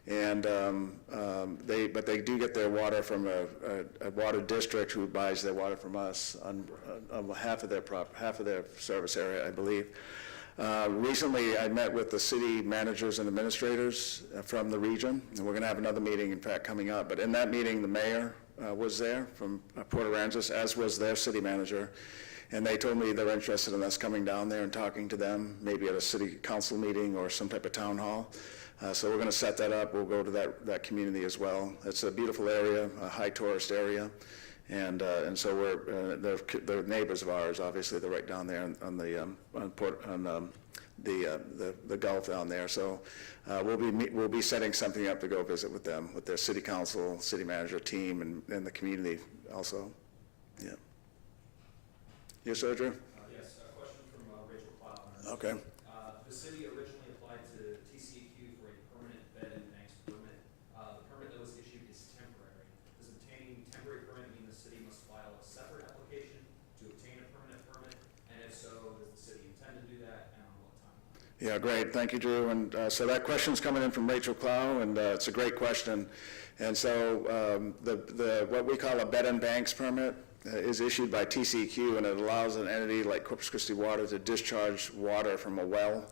and but they do get their water from a water district who buys their water from us on half of their service area, I believe. Recently, I met with the city managers and administrators from the region, and we're going to have another meeting, in fact, coming up. But in that meeting, the mayor was there from Port Aransas, as was their city manager, and they told me they're interested in us coming down there and talking to them, maybe at a city council meeting or some type of town hall. So we're going to set that up. We'll go to that community as well. It's a beautiful area, a high tourist area, and so they're neighbors of ours. Obviously, they're right down there on the Gulf down there. So we'll be setting something up to go visit with them, with their city council, city manager team, and the community also. Yeah. Yes, sir, Drew? Yes, a question from Rachel Cloud. Okay. The city originally applied to TCEQ for a permanent bed and banks permit. The permit that was issued is temporary. Does obtaining temporary permit mean the city must file a separate application to obtain a permanent permit? And if so, does the city intend to do that, and on what timeline? Yeah, great. Thank you, Drew. And so that question's coming in from Rachel Clow, and it's a great question. And so what we call a bed and banks permit is issued by TCEQ, and it allows an entity like Corpus Christi Water to discharge water from a well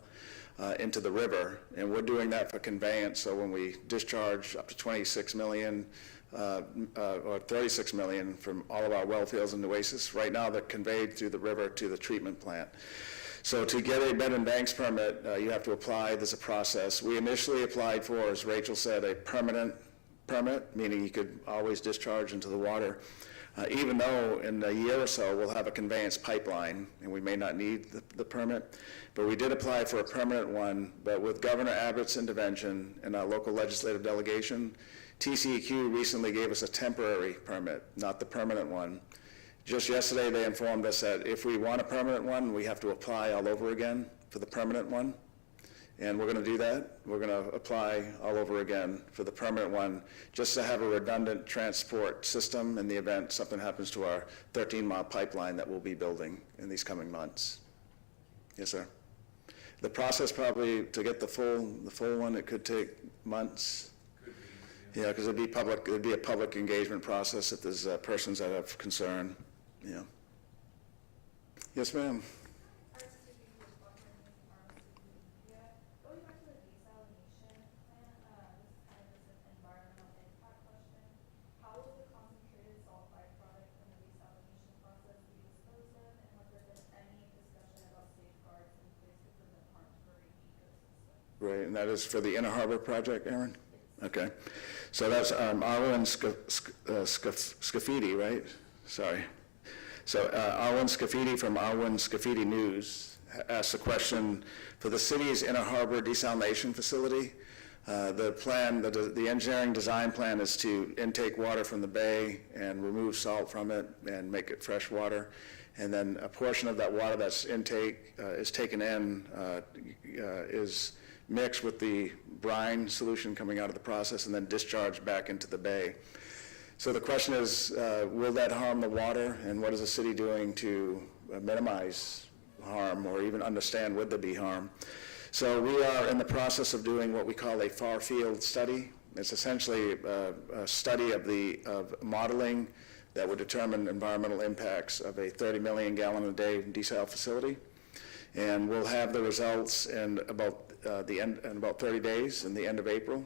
into the river. And we're doing that for conveyance. So when we discharge up to 26 million or 36 million from all of our well fields and oasis, right now they're conveyed through the river to the treatment plant. So to get a bed and banks permit, you have to apply. There's a process. We initially applied for, as Rachel said, a permanent permit, meaning you could always discharge into the water. Even though in a year or so we'll have a conveyance pipeline and we may not need the permit, but we did apply for a permanent one. But with Governor Abbott's intervention and our local legislative delegation, TCEQ recently gave us a temporary permit, not the permanent one. Just yesterday they informed us that if we want a permanent one, we have to apply all over again for the permanent one. And we're going to do that. We're going to apply all over again for the permanent one, just to have a redundant transport system in the event something happens to our 13-mile pipeline that we'll be building in these coming months. Yes, sir. The process probably to get the full one, it could take months. Yeah, because it'd be a public engagement process if there's persons that have concern. Yeah. Yes, ma'am. Right, and that is for the Inner Harbor project, Aaron? Okay. So that's Arwen Scafidi, right? Sorry. So Arwen Scafidi from Arwen Scafidi News asked a question for the city's Inner Harbor desalination facility. The plan, the engineering design plan is to intake water from the bay and remove salt from it and make it fresh water. And then a portion of that water that's intake is taken in, is mixed with the brine solution coming out of the process and then discharged back into the bay. So the question is, will that harm the water, and what is the city doing to minimize harm, or even understand would there be harm? So we are in the process of doing what we call a far field study. It's essentially a study of modeling that would determine environmental impacts of a 30 million gallon a day desal facility. And we'll have the results in about 30 days, in the end of April,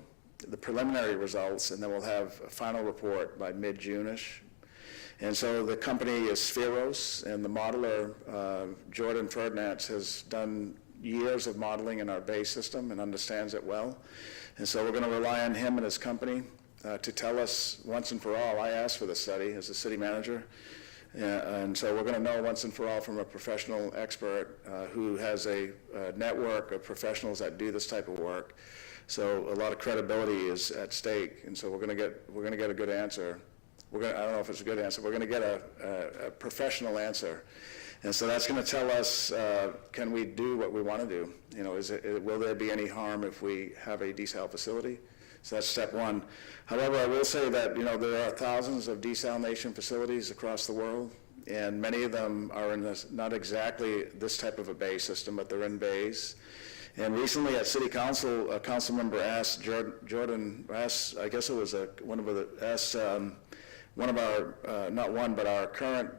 the preliminary results, and then we'll have a final report by mid-June-ish. And so the company is Spheros, and the modeler, Jordan Ferdinand, has done years of modeling in our bay system and understands it well. And so we're going to rely on him and his company to tell us once and for all. I asked for the study as the city manager. And so we're going to know once and for all from a professional expert who has a network of professionals that do this type of work. So a lot of credibility is at stake, and so we're going to get a good answer. I don't know if it's a good answer. We're going to get a professional answer, and so that's going to tell us can we do what we want to do? You know, will there be any harm if we have a desal facility? So that's step one. However, I will say that, you know, there are thousands of desalination facilities across the world, and many of them are in this, not exactly this type of a bay system, but they're in bays. And recently at City Council, a council member asked, Jordan asked, I guess it was one of our current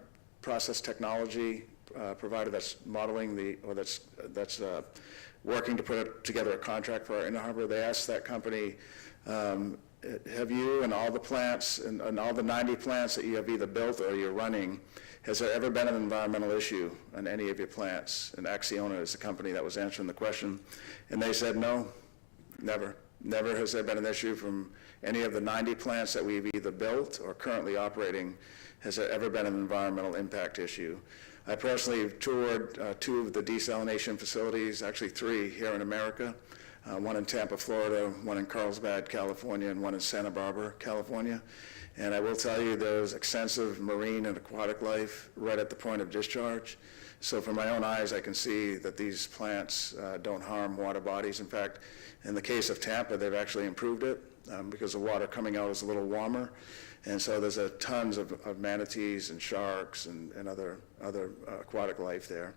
process technology provider that's modeling that's working to put together a contract for our Inner Harbor. They asked that company, have you and all the plants and all the 90 plants that you have either built or you're running, has there ever been an environmental issue on any of your plants? And Acciona is the company that was answering the question. And they said, no, never. Never has there been an issue from any of the 90 plants that we've either built or currently operating has there ever been an environmental impact issue. I personally toured 2 of the desalination facilities, actually 3 here in America, one in Tampa, Florida, one in Carlsbad, California, and one in Santa Barbara, California. And I will tell you there's extensive marine and aquatic life right at the point of discharge. So from my own eyes, I can see that these plants don't harm water bodies. In fact, in the case of Tampa, they've actually improved it because the water coming out is a little warmer. And so there's tons of manatees and sharks and other aquatic life there.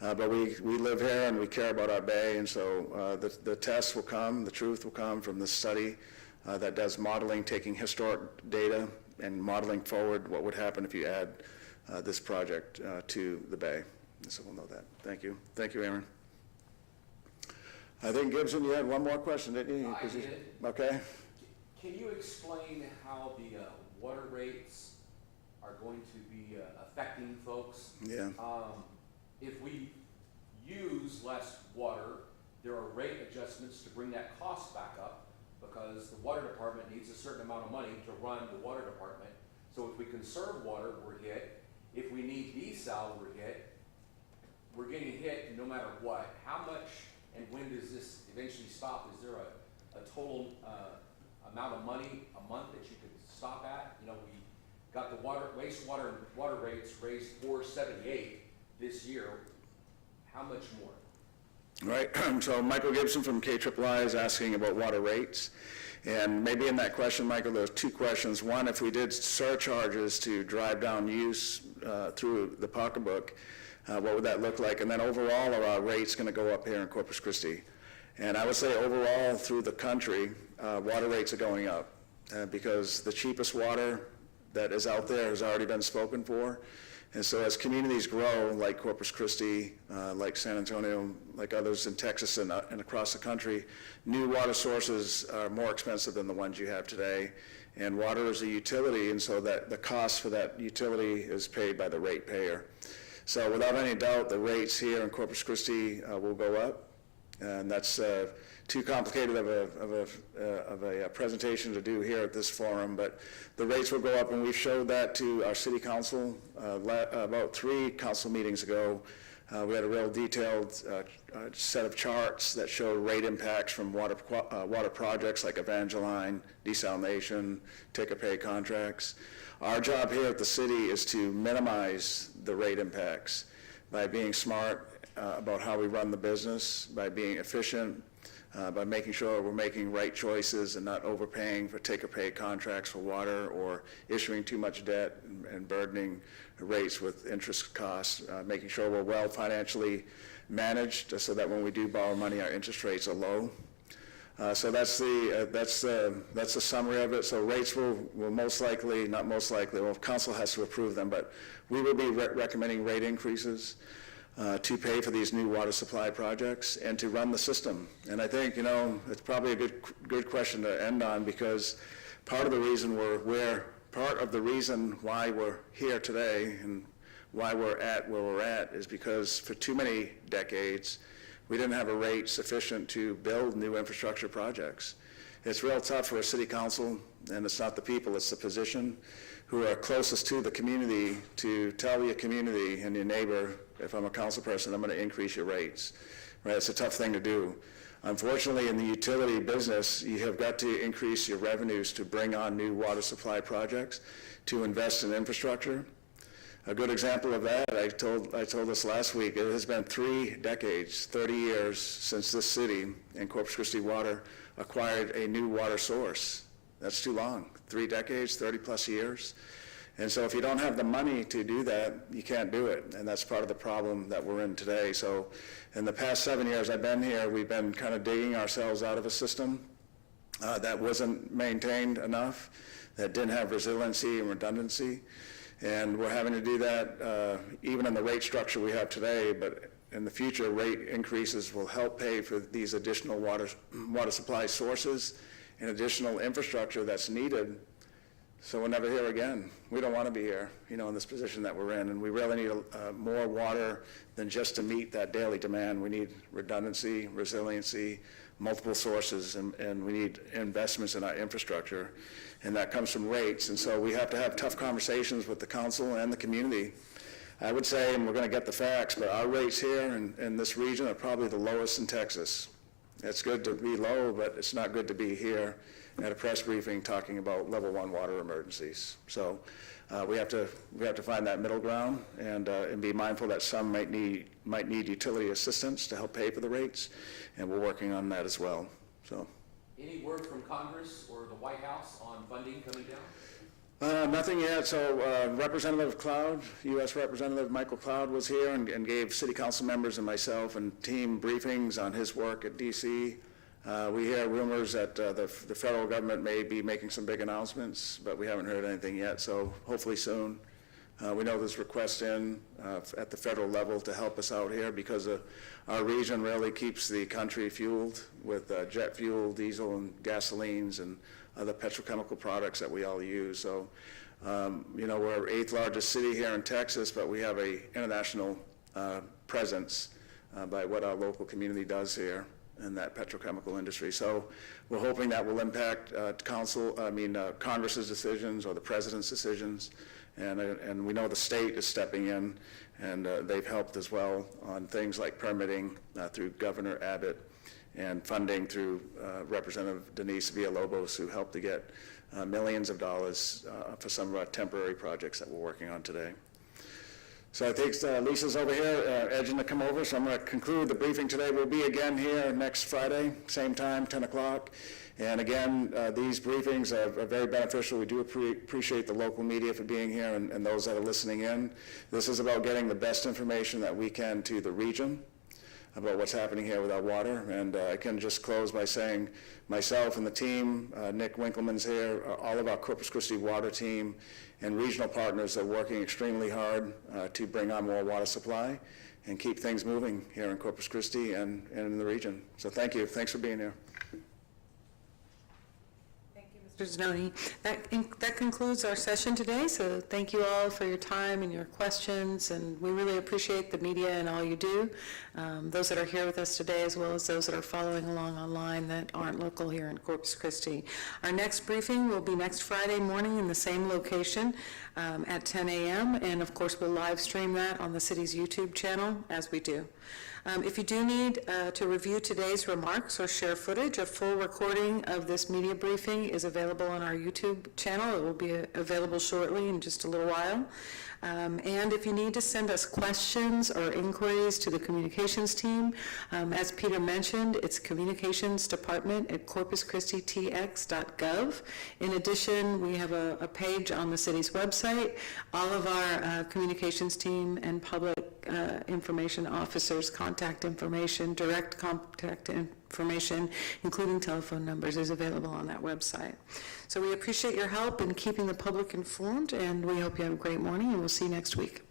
But we live here and we care about our bay, and so the tests will come, the truth will come from this study that does modeling, taking historic data and modeling forward what would happen if you add this project to the bay. So we'll know that. Thank you. Thank you, Aaron. I think, Gibson, you had one more question, didn't you? I did. Okay. Can you explain how the water rates are going to be affecting folks? Yeah. If we use less water, there are rate adjustments to bring that cost back up because the water department needs a certain amount of money to run the water department. So if we conserve water, we're hit. If we need desal, we're hit. We're getting hit no matter what. How much and when does this eventually stop? Is there a total amount of money a month that you could stop at? You know, we got the wastewater and water rates raised $4.78 this year. How much more? Right. So Michael Gibson from KIII is asking about water rates. And maybe in that question, Michael, there's 2 questions. One, if we did surcharges to drive down use through the pocketbook, what would that look like? And then overall, are our rates going to go up here in Corpus Christi? And I would say overall through the country, water rates are going up because the cheapest water that is out there has already been spoken for. And so as communities grow, like Corpus Christi, like San Antonio, like others in Texas and across the country, new water sources are more expensive than the ones you have today. And water is a utility, and so that the cost for that utility is paid by the ratepayer. So without any doubt, the rates here in Corpus Christi will go up. And that's too complicated of a presentation to do here at this forum, but the rates will go up, and we've showed that to our city council about 3 council meetings ago. We had a real detailed set of charts that showed rate impacts from water projects like Evangeline, desalination, take-or-pay contracts. Our job here at the city is to minimize the rate impacts by being smart about how we run the business, by being efficient, by making sure we're making right choices and not overpaying for take-or-pay contracts for water or issuing too much debt and burdening rates with interest costs, making sure we're well financially managed so that when we do borrow money, our interest rates are low. So that's the summary of it. So rates will most likely, not most likely, well, council has to approve them, but we will be recommending rate increases to pay for these new water supply projects and to run the system. And I think, you know, it's probably a good question to end on, because part of the reason why we're here today and why we're at where we're at is because for too many decades, we didn't have a rate sufficient to build new infrastructure projects. It's real tough for a city council, and it's not the people, it's the position, who are closest to the community to tell your community and your neighbor, if I'm a council person, I'm going to increase your rates. Right? It's a tough thing to do. Unfortunately, in the utility business, you have got to increase your revenues to bring on new water supply projects, to invest in infrastructure. A good example of that, I told us last week, it has been 3 decades, 30 years since this city and Corpus Christi Water acquired a new water source. That's too long. 3 decades, 30 plus years. And so if you don't have the money to do that, you can't do it. And that's part of the problem that we're in today. So in the past 7 years I've been here, we've been kind of digging ourselves out of a system that wasn't maintained enough, that didn't have resiliency and redundancy. And we're having to do that even in the rate structure we have today, but in the future, rate increases will help pay for these additional water supply sources and additional infrastructure that's needed, so we're never here again. We don't want to be here, you know, in this position that we're in, and we really need more water than just to meet that daily demand. We need redundancy, resiliency, multiple sources, and we need investments in our infrastructure, and that comes from rates. And so we have to have tough conversations with the council and the community. I would say, and we're going to get the facts, but our rates here in this region are probably the lowest in Texas. It's good to be low, but it's not good to be here at a press briefing talking about level 1 water emergencies. So we have to find that middle ground and be mindful that some might need utility assistance to help pay for the rates, and we're working on that as well. So. Any word from Congress or the White House on funding coming down? Nothing yet. So Representative Cloud, U.S. Representative Michael Cloud was here and gave city council members and myself and team briefings on his work at D.C. We hear rumors that the federal government may be making some big announcements, but we haven't heard anything yet, so hopefully soon. We know there's requests in at the federal level to help us out here because our region really keeps the country fueled with jet fuel, diesel, and gasolines, and other petrochemical products that we all use. So, we're 8th largest city here in Texas, but we have a international presence by what our local community does here in that petrochemical industry. So we're hoping that will impact Congress's decisions or the president's decisions. And we know the state is stepping in, and they've helped as well on things like permitting through Governor Abbott and funding through Representative Denise Villalobos, who helped to get millions of dollars for some of our temporary projects that we're working on today. So I think Lisa's over here, edging to come over, so I'm going to conclude the briefing today. We'll be again here next Friday, same time, 10 o'clock. And again, these briefings are very beneficial. We do appreciate the local media for being here and those that are listening in. This is about getting the best information that we can to the region about what's happening here with our water. And I can just close by saying myself and the team, Nick Winkleman's here, all of our Corpus Christi water team and regional partners are working extremely hard to bring on more water supply and keep things moving here in Corpus Christi and in the region. So thank you. Thanks for being here. Mr. Zanoni. That concludes our session today, so thank you all for your time and your questions, and we really appreciate the media and all you do, those that are here with us today as well as those that are following along online that aren't local here in Corpus Christi. Our next briefing will be next Friday morning in the same location at 10 a.m., and of course we'll live stream that on the city's YouTube channel as we do. If you do need to review today's remarks or share footage, a full recording of this media briefing is available on our YouTube channel. It will be available shortly in just a little while. And if you need to send us questions or inquiries to the communications team, as Peter mentioned, it's communications department at corpuschristitx.gov. In addition, we have a page on the city's website. All of our communications team and public information officers' contact information, direct contact information, including telephone numbers, is available on that website. So we appreciate your help in keeping the public informed, and we hope you have a great morning, and we'll see you next week.